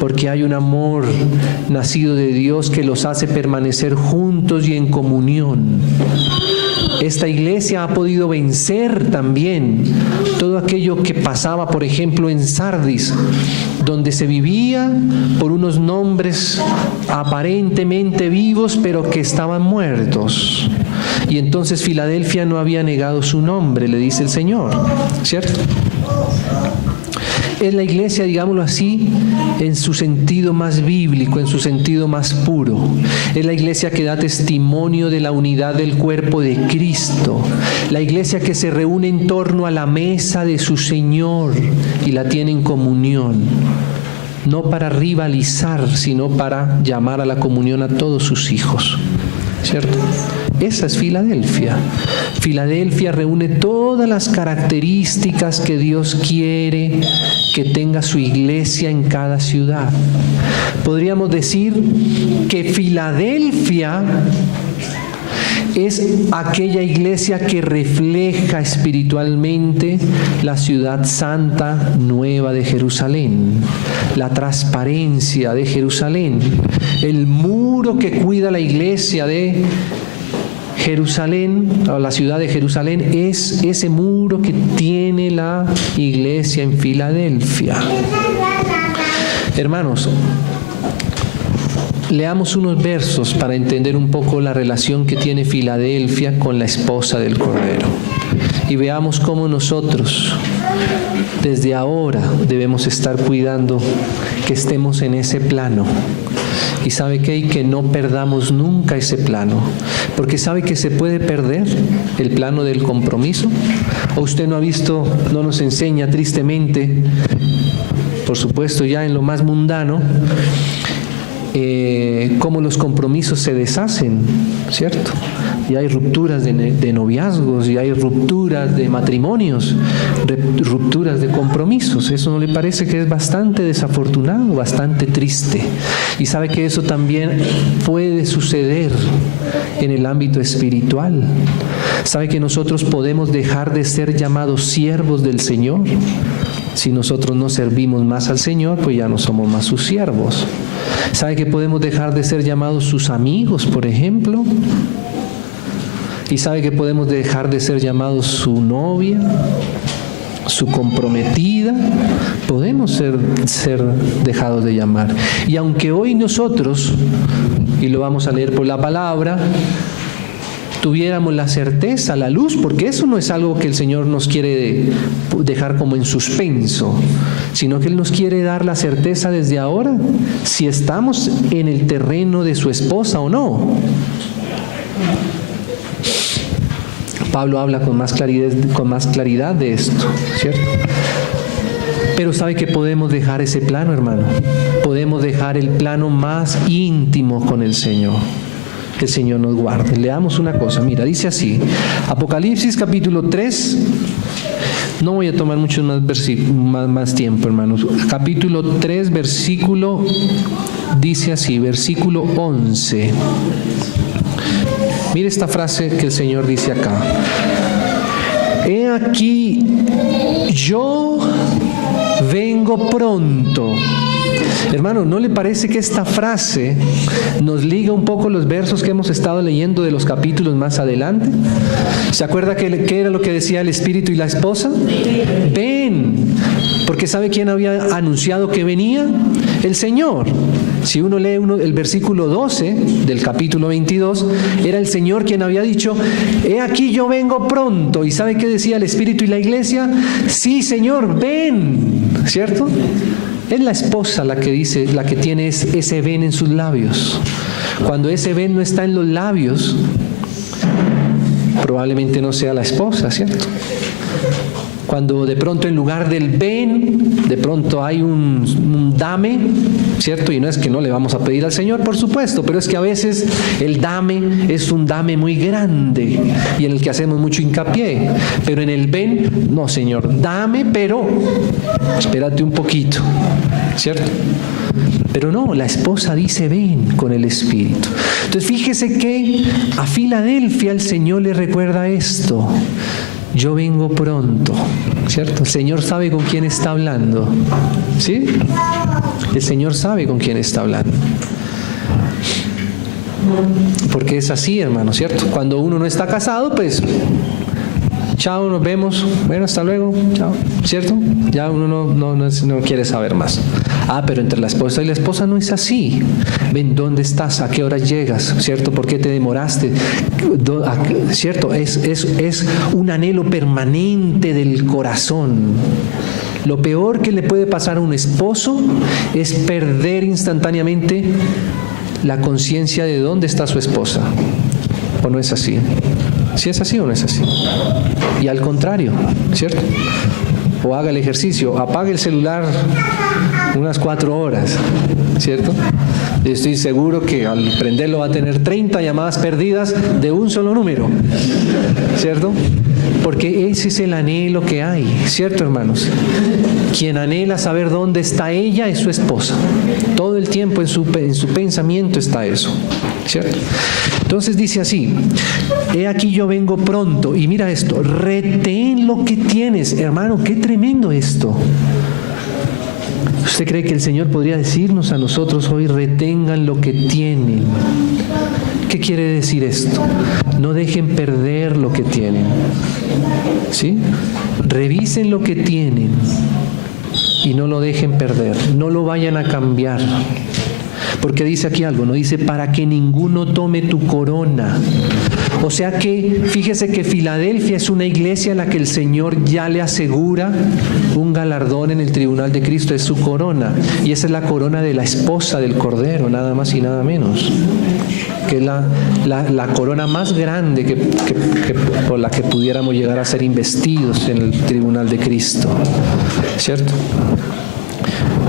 porque hay un amor nacido de Dios que los hace permanecer juntos y en comunión. Esta iglesia ha podido vencer también todo aquello que pasaba, por ejemplo, en Sardis, donde se vivía por unos nombres aparentemente vivos, pero que estaban muertos. Y entonces Filadelfia no había negado su nombre, le dice el Señor, ¿cierto? Es la iglesia, digámoslo así, en su sentido más bíblico, en su sentido más puro. Es la iglesia que da testimonio de la unidad del cuerpo de Cristo. La iglesia que se reúne en torno a la mesa de su Señor y la tiene en comunión. No para rivalizar, sino para llamar a la comunión a todos sus hijos. ¿Cierto? Esa es Filadelfia. Filadelfia reúne todas las características que Dios quiere que tenga su iglesia en cada ciudad. Podríamos decir que Filadelfia es aquella iglesia que refleja espiritualmente la ciudad santa nueva de Jerusalén, la transparencia de Jerusalén, el muro que cuida la iglesia de Jerusalén, o la ciudad de Jerusalén, es ese muro que tiene la iglesia en Filadelfia. Hermanos, leamos unos versos para entender un poco la relación que tiene Filadelfia con la esposa del Cordero. Y veamos cómo nosotros, desde ahora, debemos estar cuidando que estemos en ese plano. Y sabe qué, y que no perdamos nunca ese plano, porque sabe que se puede perder el plano del compromiso. ¿O usted no ha visto, no nos enseña tristemente, por supuesto ya en lo más mundano, cómo los compromisos se deshacen, ¿cierto? y hay rupturas de noviazgos, y hay rupturas de matrimonios, rupturas de compromisos. ¿Eso no le parece que es bastante desafortunado, bastante triste? Y sabe que eso también puede suceder en el ámbito espiritual. ¿Sabe que nosotros podemos dejar de ser llamados siervos del Señor? Si nosotros no servimos más al Señor, pues ya no somos más sus siervos. ¿Sabe que podemos dejar de ser llamados sus amigos, por ejemplo? ¿Y sabe que podemos dejar de ser llamados su novia, su comprometida? Podemos ser dejados de llamar. Y aunque hoy nosotros, y lo vamos a leer por la palabra, tuviéramos la certeza, la luz, porque eso no es algo que el Señor nos quiere dejar como en suspenso, sino que Él nos quiere dar la certeza desde ahora, si estamos en el terreno de su esposa o no. Pablo habla con más claridad de esto, ¿cierto? Pero sabe que podemos dejar ese plano, hermano. Podemos dejar el plano más íntimo con el Señor. Que el Señor nos guarde. Leamos una cosa, mira, dice así, Apocalipsis capítulo 3, no voy a tomar mucho más tiempo, hermanos. Capítulo 3, versículo, dice así, versículo 11. Mire esta frase que el Señor dice acá. He aquí, yo vengo pronto. Hermano, ¿no le parece que esta frase nos liga un poco los versos que hemos estado leyendo de los capítulos más adelante? ¿Se acuerda qué era lo que decía el Espíritu y la esposa? Ven, porque ¿sabe quién había anunciado que venía? El Señor. Si uno lee el versículo 12 del capítulo 22, era el Señor quien había dicho, he aquí yo vengo pronto. ¿Y sabe qué decía el Espíritu y la iglesia? Sí, Señor, ven, ¿cierto? Es la esposa la que dice, la que tiene ese ven en sus labios. Cuando ese ven no está en los labios, probablemente no sea la esposa, ¿cierto? Cuando de pronto en lugar del ven, de pronto hay un dame, ¿cierto? Y no es que no le vamos a pedir al Señor, por supuesto, pero es que a veces el dame es un dame muy grande y en el que hacemos mucho hincapié. Pero en el ven, no, Señor, dame, pero espérate un poquito, ¿cierto? Pero no, la esposa dice ven con el Espíritu. Entonces fíjese que a Filadelfia el Señor le recuerda esto. Yo vengo pronto, ¿cierto? El Señor sabe con quién está hablando, ¿sí? El Señor sabe con quién está hablando. Porque es así, hermano, ¿cierto? Cuando uno no está casado, pues, chao, nos vemos, bueno, hasta luego, chao, ¿cierto? Ya uno no quiere saber más. Pero entre la esposa y la esposa no es así. Ven, ¿dónde estás? ¿A qué horas llegas? ¿Cierto? ¿Por qué te demoraste? ¿Cierto? Es un anhelo permanente del corazón. Lo peor que le puede pasar a un esposo es perder instantáneamente la conciencia de dónde está su esposa. ¿O no es así? ¿Sí es así o no es así? Y al contrario, ¿cierto? O haga el ejercicio, apague el celular unas 4 horas, ¿cierto? Estoy seguro que al prenderlo va a tener 30 llamadas perdidas de un solo número, ¿cierto? Porque ese es el anhelo que hay, ¿cierto, hermanos? Quien anhela saber dónde está ella es su esposa. Todo el tiempo en su pensamiento está eso, ¿cierto? Entonces dice así, he aquí yo vengo pronto. Y mira esto, retén lo que tienes. Hermano, qué tremendo esto. ¿Usted cree que el Señor podría decirnos a nosotros hoy, retengan lo que tienen? ¿Qué quiere decir esto? No dejen perder lo que tienen, ¿sí? Revisen lo que tienen y no lo dejen perder, no lo vayan a cambiar. Porque dice aquí algo, ¿no? Dice, para que ninguno tome tu corona. O sea que, fíjese que Filadelfia es una iglesia a la que el Señor ya le asegura un galardón en el tribunal de Cristo, es su corona. Y esa es la corona de la esposa del Cordero, nada más y nada menos. Que es la corona más grande que por la que pudiéramos llegar a ser investidos en el tribunal de Cristo. ¿Cierto?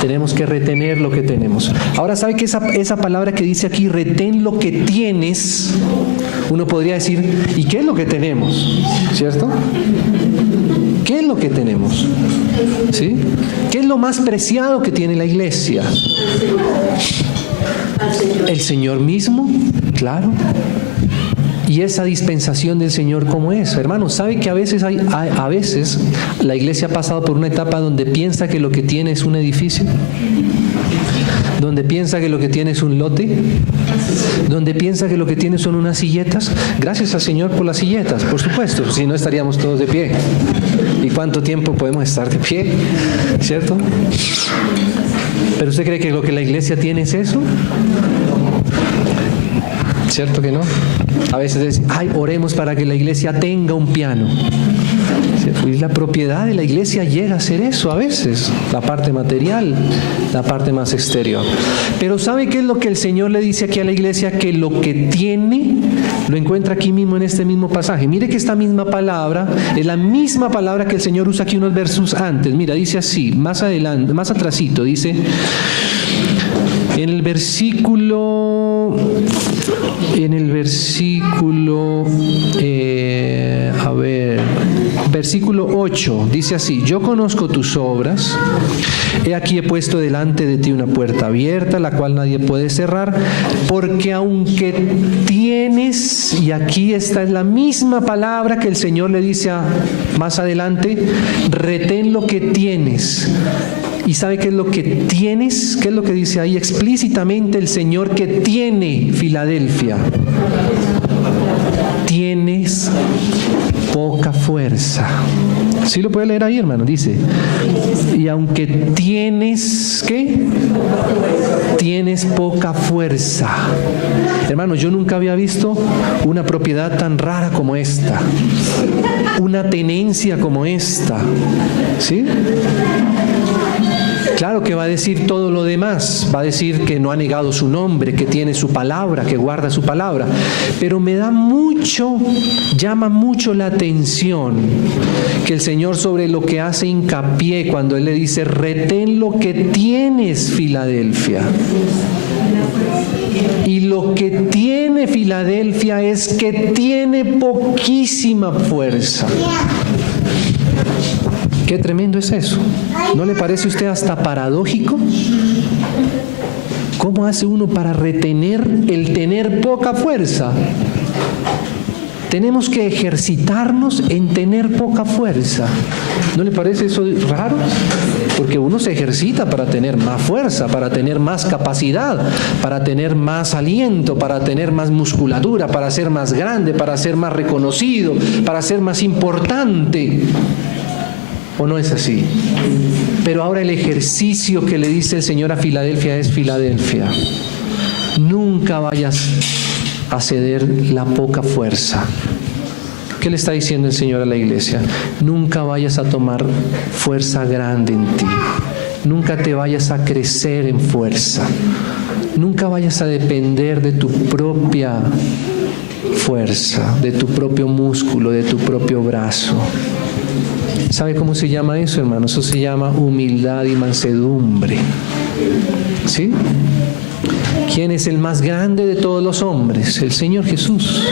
Tenemos que retener lo que tenemos. Ahora, ¿sabe que esa palabra que dice aquí, retén lo que tienes? uno podría decir, ¿y qué es lo que tenemos? ¿Cierto? ¿Qué es lo que tenemos? ¿Sí? ¿Qué es lo más preciado que tiene la iglesia? El Señor mismo, claro. Y esa dispensación del Señor, ¿cómo es? Hermanos, ¿sabe que a veces la iglesia ha pasado por una etapa donde piensa que lo que tiene es un edificio? Donde piensa que lo que tiene es un lote, donde piensa que lo que tiene son unas silletas. Gracias al Señor por las silletas, por supuesto, si no estaríamos todos de pie. ¿Y cuánto tiempo podemos estar de pie? ¿Cierto? ¿Pero usted cree que lo que la iglesia tiene es eso? ¿Cierto que no? A veces es, oremos para que la iglesia tenga un piano. Y la propiedad de la iglesia llega a ser eso a veces, la parte material, la parte más exterior. Pero ¿sabe qué es lo que el Señor le dice aquí a la iglesia? Que lo que tiene, lo encuentra aquí mismo en este mismo pasaje. Mire que esta misma palabra es la misma palabra que el Señor usa aquí unos versos antes. Mira, dice así, más adelante, más atrasito, dice en el versículo, versículo 8, dice así: yo conozco tus obras, he aquí he puesto delante de ti una puerta abierta, la cual nadie puede cerrar, porque aunque tienes, y aquí esta es la misma palabra que el Señor le dice más adelante, retén lo que tienes. ¿Y sabe qué es lo que tienes? ¿Qué es lo que dice ahí explícitamente el Señor que tiene Filadelfia? Tienes poca fuerza. ¿Sí lo puede leer ahí, hermano? Dice, y aunque tienes, ¿qué? Tienes poca fuerza. Hermano, yo nunca había visto una propiedad tan rara como esta, una tenencia como esta, ¿sí? Claro que va a decir todo lo demás, va a decir que no ha negado su nombre, que tiene su palabra, que guarda su palabra, pero llama mucho la atención que el Señor sobre lo que hace hincapié cuando Él le dice, retén lo que tienes, Filadelfia. Y lo que tiene Filadelfia es que tiene poquísima fuerza. Qué tremendo es eso. ¿No le parece a usted hasta paradójico? ¿Cómo hace uno para retener el tener poca fuerza? Tenemos que ejercitarnos en tener poca fuerza. ¿No le parece eso raro? Porque uno se ejercita para tener más fuerza, para tener más capacidad, para tener más aliento, para tener más musculatura, para ser más grande, para ser más reconocido, para ser más importante. ¿O no es así? Pero ahora el ejercicio que le dice el Señor a Filadelfia es: Filadelfia, nunca vayas a ceder la poca fuerza. ¿Qué le está diciendo el Señor a la iglesia? Nunca vayas a tomar fuerza grande en ti. Nunca te vayas a crecer en fuerza. Nunca vayas a depender de tu propia fuerza, de tu propio músculo, de tu propio brazo. ¿Sabe cómo se llama eso, hermano? Eso se llama humildad y mansedumbre. ¿Sí? ¿Quién es el más grande de todos los hombres? El Señor Jesús.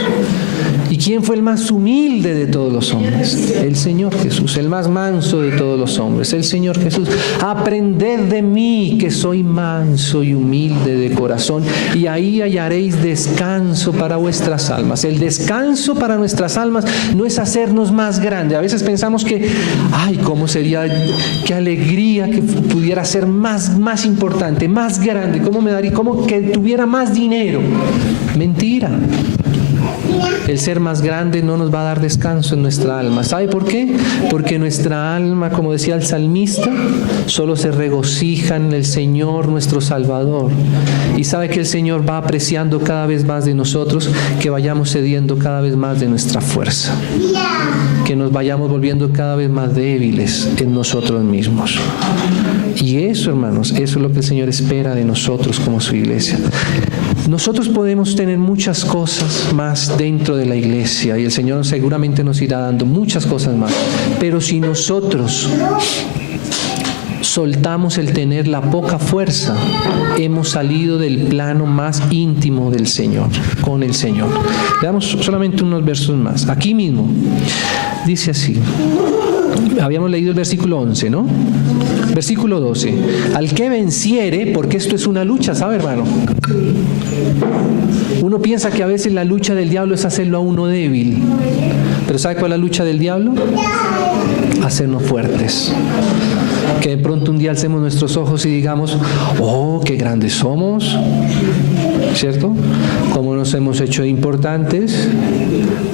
¿Y quién fue el más humilde de todos los hombres? El Señor Jesús. El más manso de todos los hombres, el Señor Jesús. Aprended de mí, que soy manso y humilde de corazón, y ahí hallaréis descanso para vuestras almas. El descanso para nuestras almas no es hacernos más grande. A veces pensamos que, cómo sería, qué alegría que pudiera ser más importante, más grande, cómo me daría, cómo que tuviera más dinero. Mentira. El ser más grande no nos va a dar descanso en nuestra alma. ¿Sabe por qué? Porque nuestra alma, como decía el salmista, solo se regocija en el Señor nuestro Salvador. Y sabe que el Señor va apreciando cada vez más de nosotros, que vayamos cediendo cada vez más de nuestra fuerza, que nos vayamos volviendo cada vez más débiles en nosotros mismos. Y eso, hermanos, eso es lo que el Señor espera de nosotros como su iglesia. Nosotros podemos tener muchas cosas más dentro de la iglesia, y el Señor seguramente nos irá dando muchas cosas más, pero si nosotros soltamos el tener la poca fuerza, hemos salido del plano más íntimo del Señor, con el Señor. Veamos solamente unos versos más. Aquí mismo dice así. Habíamos leído el versículo 11, ¿no? Versículo 12. Al que venciere, porque esto es una lucha, ¿sabe, hermano? Uno piensa que a veces la lucha del diablo es hacerlo a uno débil. Pero ¿sabe cuál es la lucha del diablo? Hacernos fuertes. Que de pronto un día alcemos nuestros ojos y digamos, oh, qué grandes somos, ¿cierto? Cómo nos hemos hecho importantes,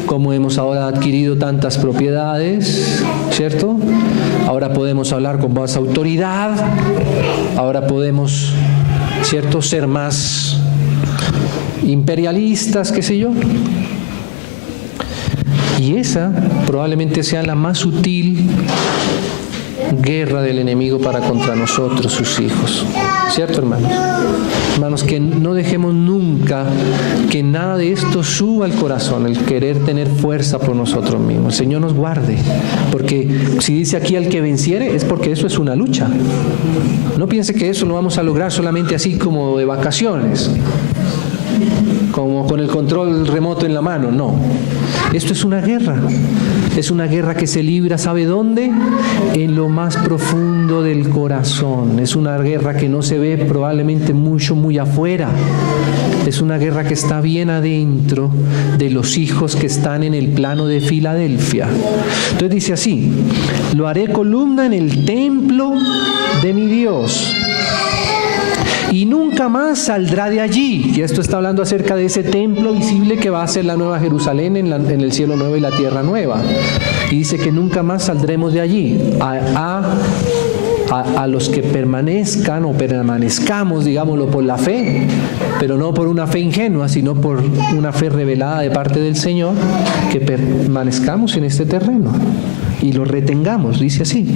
cómo hemos ahora adquirido tantas propiedades, ¿cierto? Ahora podemos hablar con más autoridad, ahora podemos, ¿cierto?, ser más imperialistas, qué sé yo. Y esa probablemente sea la más sutil guerra del enemigo para contra nosotros, sus hijos. ¿Cierto, hermanos? Hermanos, que no dejemos nunca que nada de esto suba al corazón, el querer tener fuerza por nosotros mismos. El Señor nos guarde, porque si dice aquí al que venciere, es porque eso es una lucha. No piense que eso lo vamos a lograr solamente así como de vacaciones, como con el control remoto en la mano. No, esto es una guerra. Es una guerra que se libra, ¿sabe dónde? En lo más profundo del corazón. Es una guerra que no se ve probablemente mucho, muy afuera. Es una guerra que está bien adentro de los hijos que están en el plano de Filadelfia. Entonces dice así: lo haré columna en el templo de mi Dios, y nunca más saldrá de allí. Y esto está hablando acerca de ese templo visible que va a ser la Nueva Jerusalén en el cielo nuevo y la tierra nueva. Y dice que nunca más saldremos de allí. A los que permanezcan o permanezcamos, digámoslo, por la fe, pero no por una fe ingenua, sino por una fe revelada de parte del Señor, que permanezcamos en este terreno y lo retengamos, dice así.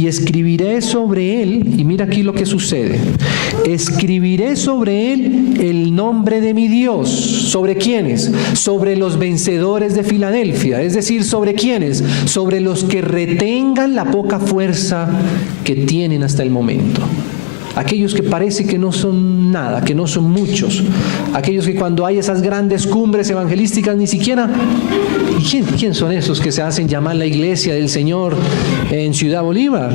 Y escribiré sobre él, y mira aquí lo que sucede, escribiré sobre él el nombre de mi Dios. ¿Sobre quiénes? Sobre los vencedores de Filadelfia, es decir, ¿sobre quiénes? Sobre los que retengan la poca fuerza que tienen hasta el momento. Aquellos que parece que no son nada, que no son muchos. Aquellos que cuando hay esas grandes cumbres evangelísticas ni siquiera... ¿Y quién son esos que se hacen llamar la iglesia del Señor en Ciudad Bolívar?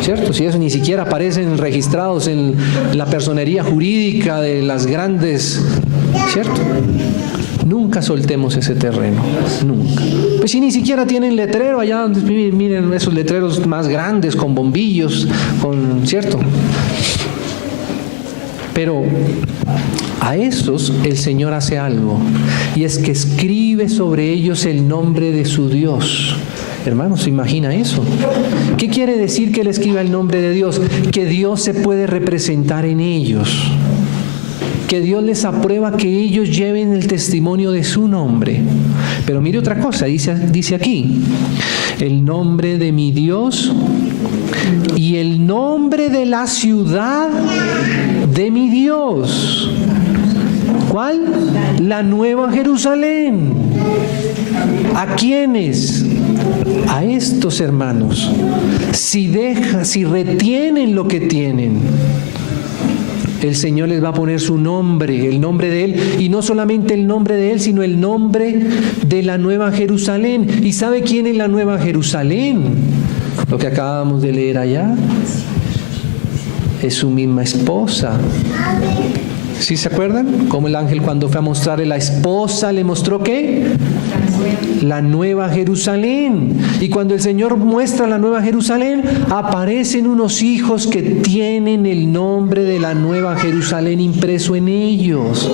¿Cierto? Si eso ni siquiera aparecen registrados en la personería jurídica de las grandes... ¿Cierto? Nunca soltemos ese terreno, nunca. Pues si ni siquiera tienen letrero allá, miren esos letreros más grandes con bombillos, ¿cierto? Pero a esos el Señor hace algo, y es que escribe sobre ellos el nombre de su Dios. Hermanos, ¿se imagina eso? ¿Qué quiere decir que Él escriba el nombre de Dios? Que Dios se puede representar en ellos. Que Dios les aprueba que ellos lleven el testimonio de su nombre. Pero mire otra cosa, dice aquí, el nombre de mi Dios y el nombre de la ciudad de mi Dios. ¿Cuál? La Nueva Jerusalén. ¿A quiénes? A estos hermanos. Si retienen lo que tienen, el Señor les va a poner su nombre, el nombre de Él, y no solamente el nombre de Él, sino el nombre de la Nueva Jerusalén. ¿Y sabe quién es la Nueva Jerusalén? Lo que acabamos de leer allá. Es su misma esposa. ¿Sí se acuerdan? Como el ángel cuando fue a mostrarle la esposa, le mostró ¿qué? La Nueva Jerusalén. Y cuando el Señor muestra la Nueva Jerusalén, aparecen unos hijos que tienen el nombre de la Nueva Jerusalén impreso en ellos.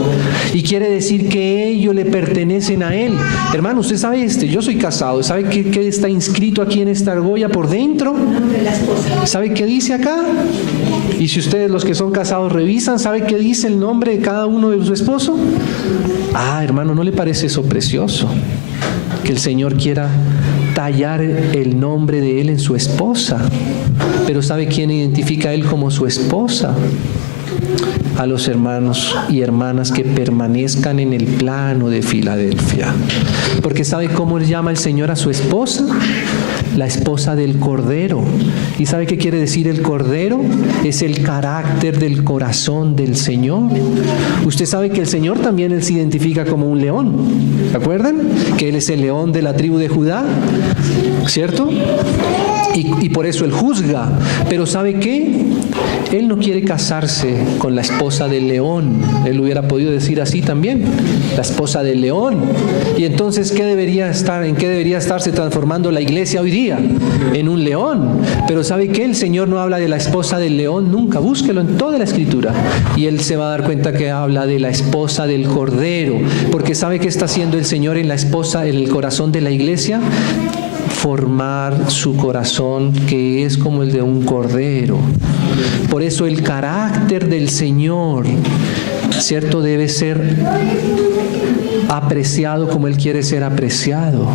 Y quiere decir que ellos le pertenecen a Él. Hermano, usted sabe yo soy casado. ¿Sabe qué está inscrito aquí en esta argolla por dentro? ¿Sabe qué dice acá? Y si ustedes los que son casados revisan, ¿sabe qué dice el nombre de cada uno de su esposo? Ah, hermano, ¿no le parece eso precioso? Que el Señor quiera tallar el nombre de Él en su esposa. Pero ¿sabe quién identifica a Él como su esposa? a los hermanos y hermanas que permanezcan en el plano de Filadelfia. Porque ¿sabe cómo llama el Señor a su esposa? La esposa del Cordero. ¿Y sabe qué quiere decir el Cordero? Es el carácter del corazón del Señor. Usted sabe que el Señor también Él se identifica como un león. ¿Se acuerdan? Que Él es el león de la tribu de Judá, ¿cierto? Y por eso Él juzga. Pero ¿sabe qué? Él no quiere casarse con la esposa del león. Él hubiera podido decir así también, la esposa del león. Y entonces, ¿en qué debería estarse transformando la iglesia hoy día? En un león. Pero ¿sabe qué? El Señor no habla de la esposa del león nunca. Búsquelo en toda la Escritura. Y Él se va a dar cuenta que habla de la esposa del Cordero. Porque ¿sabe qué está haciendo el Señor en la esposa, en el corazón de la iglesia? Formar su corazón, que es como el de un cordero. Por eso el carácter del Señor, ¿cierto?, debe ser apreciado como Él quiere ser apreciado.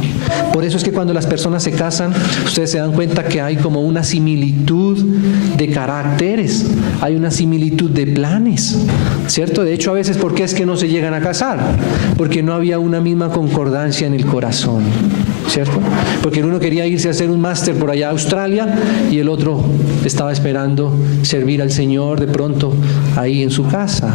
Por eso es que cuando las personas se casan, ustedes se dan cuenta que hay como una similitud de caracteres, hay una similitud de planes, ¿cierto? De hecho, a veces, ¿por qué es que no se llegan a casar? Porque no había una misma concordancia en el corazón, ¿cierto? Porque uno quería irse a hacer un máster por allá a Australia y el otro estaba esperando servir al Señor de pronto ahí en su casa.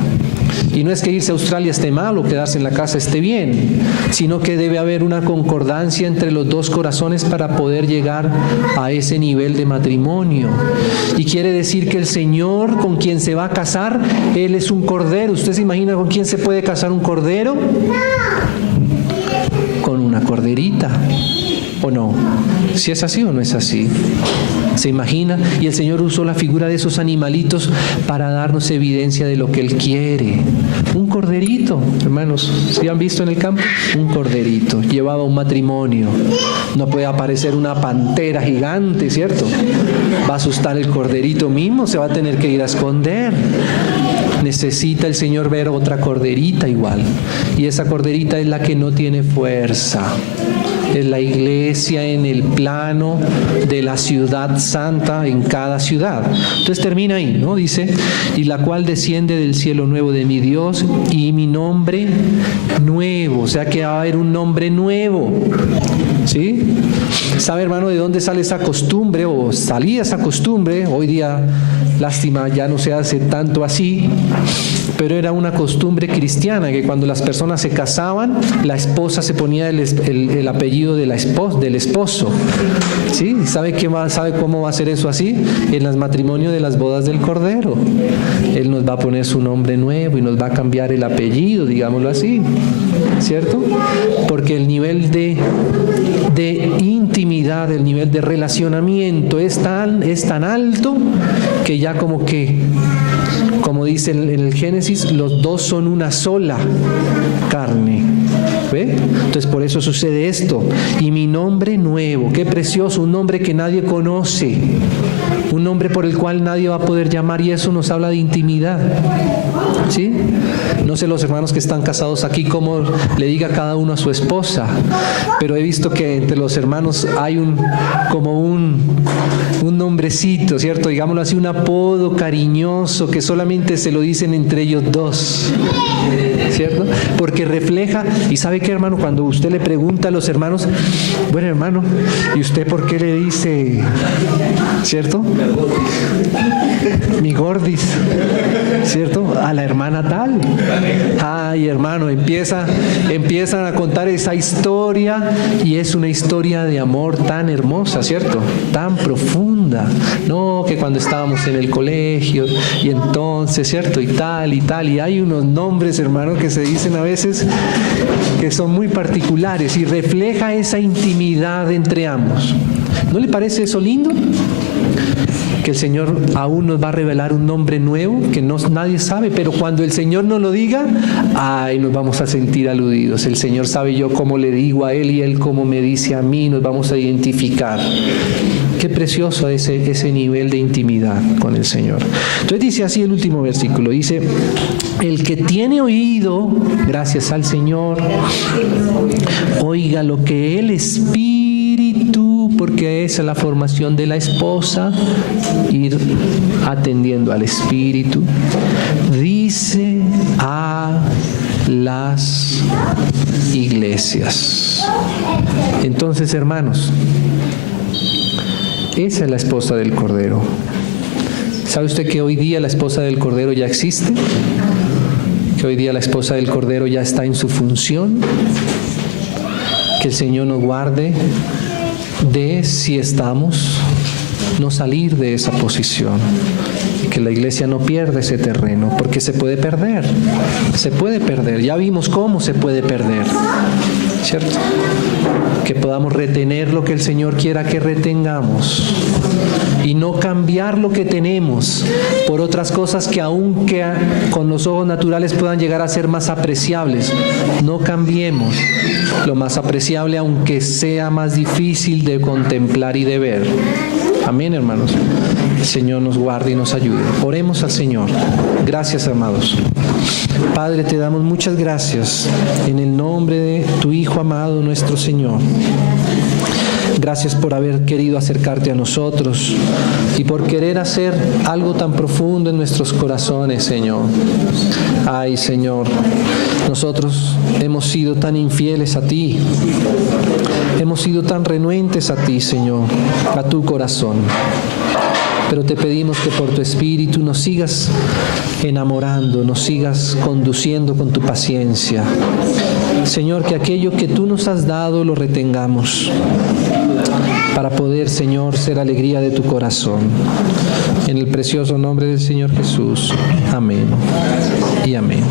Y no es que irse a Australia esté mal o quedarse en la casa esté bien, sino que debe haber una concordancia entre los dos corazones para poder llegar a ese nivel de matrimonio. Y quiere decir que el Señor con quien se va a casar, Él es un cordero. ¿Usted se imagina con quién se puede casar un cordero? Con una corderita, ¿o no? ¿Si es así o no es así? ¿Se imagina? Y el Señor usó la figura de esos animalitos para darnos evidencia de lo que Él quiere. Un corderito, hermanos, ¿sí han visto en el campo? Un corderito, llevado a un matrimonio. No puede aparecer una pantera gigante, ¿cierto? Va a asustar el corderito mismo, se va a tener que ir a esconder. Necesita el Señor ver otra corderita igual. Y esa corderita es la que no tiene fuerza. Es la iglesia en el plano de la ciudad santa en cada ciudad. Entonces termina ahí, ¿no? Dice, y la cual desciende del cielo nuevo de mi Dios y mi nombre nuevo. O sea que va a haber un nombre nuevo. ¿Sí? ¿Sabe, hermano, de dónde sale esa costumbre o salía esa costumbre? Hoy día, lástima, ya no se hace tanto así, pero era una costumbre cristiana que cuando las personas se casaban, la esposa se ponía el apellido del esposo. ¿Sí? ¿Sabe cómo va a ser eso así? En los matrimonios de las bodas del Cordero. Él nos va a poner su nombre nuevo y nos va a cambiar el apellido, digámoslo así. ¿Cierto? Porque el nivel de intimidad, el nivel de relacionamiento es tan alto que ya como dice en el Génesis, los dos son una sola carne. ¿Ve? Entonces por eso sucede esto. Y mi nombre nuevo, qué precioso, un nombre que nadie conoce, un nombre por el cual nadie va a poder llamar, y eso nos habla de intimidad. ¿Sí? No sé los hermanos que están casados aquí cómo le diga cada uno a su esposa, pero he visto que entre los hermanos hay un nombrecito, ¿cierto? Digámoslo así, un apodo cariñoso que solamente se lo dicen entre ellos dos, ¿cierto? Porque refleja, y ¿sabe qué, hermano? Cuando usted le pregunta a los hermanos, bueno, hermano, ¿y usted por qué le dice, ¿cierto? Mi gordis, ¿cierto? A la hermana tal. Ay, hermano, empiezan a contar esa historia, y es una historia de amor tan hermosa, ¿cierto? Tan profunda. No, que cuando estábamos en el colegio, y entonces, ¿cierto? Y tal, y hay unos nombres, hermano, que se dicen a veces que son muy particulares y refleja esa intimidad entre ambos. ¿No le parece eso lindo? Que el Señor aún nos va a revelar un nombre nuevo que nadie sabe, pero cuando el Señor nos lo diga, ay, nos vamos a sentir aludidos. El Señor sabe yo cómo le digo a Él y Él cómo me dice a mí, nos vamos a identificar. Qué precioso ese nivel de intimidad con el Señor. Entonces dice así el último versículo, dice, el que tiene oído, gracias al Señor, oiga lo que el Espíritu, porque esa es la formación de la esposa, ir atendiendo al Espíritu, dice dice a las iglesias. Entonces, hermanos, esa es la esposa del Cordero. ¿Sabe usted que hoy día la esposa del Cordero ya existe? Que hoy día la esposa del Cordero ya está en su función. Que el Señor nos guarde de, si estamos, no salir de esa posición. Y que la iglesia no pierda ese terreno, porque se puede perder. Se puede perder. Ya vimos cómo se puede perder, ¿cierto? Que podamos retener lo que el Señor quiera que retengamos y no cambiar lo que tenemos por otras cosas que aunque con los ojos naturales puedan llegar a ser más apreciables. No cambiemos lo más apreciable, aunque sea más difícil de contemplar y de ver. Amén, hermanos. El Señor nos guarde y nos ayude. Oremos al Señor. Gracias, amados. Padre, te damos muchas gracias en el nombre de tu Hijo amado, nuestro Señor. Gracias por haber querido acercarte a nosotros y por querer hacer algo tan profundo en nuestros corazones, Señor. Ay, Señor, nosotros hemos sido tan infieles a ti. Hemos sido tan renuentes a ti, Señor, a tu corazón. Pero te pedimos que por tu Espíritu nos sigas enamorando, nos sigas conduciendo con tu paciencia. Señor, que aquello que tú nos has dado lo retengamos para poder, Señor, ser alegría de tu corazón. En el precioso nombre del Señor Jesús. Amén y amén.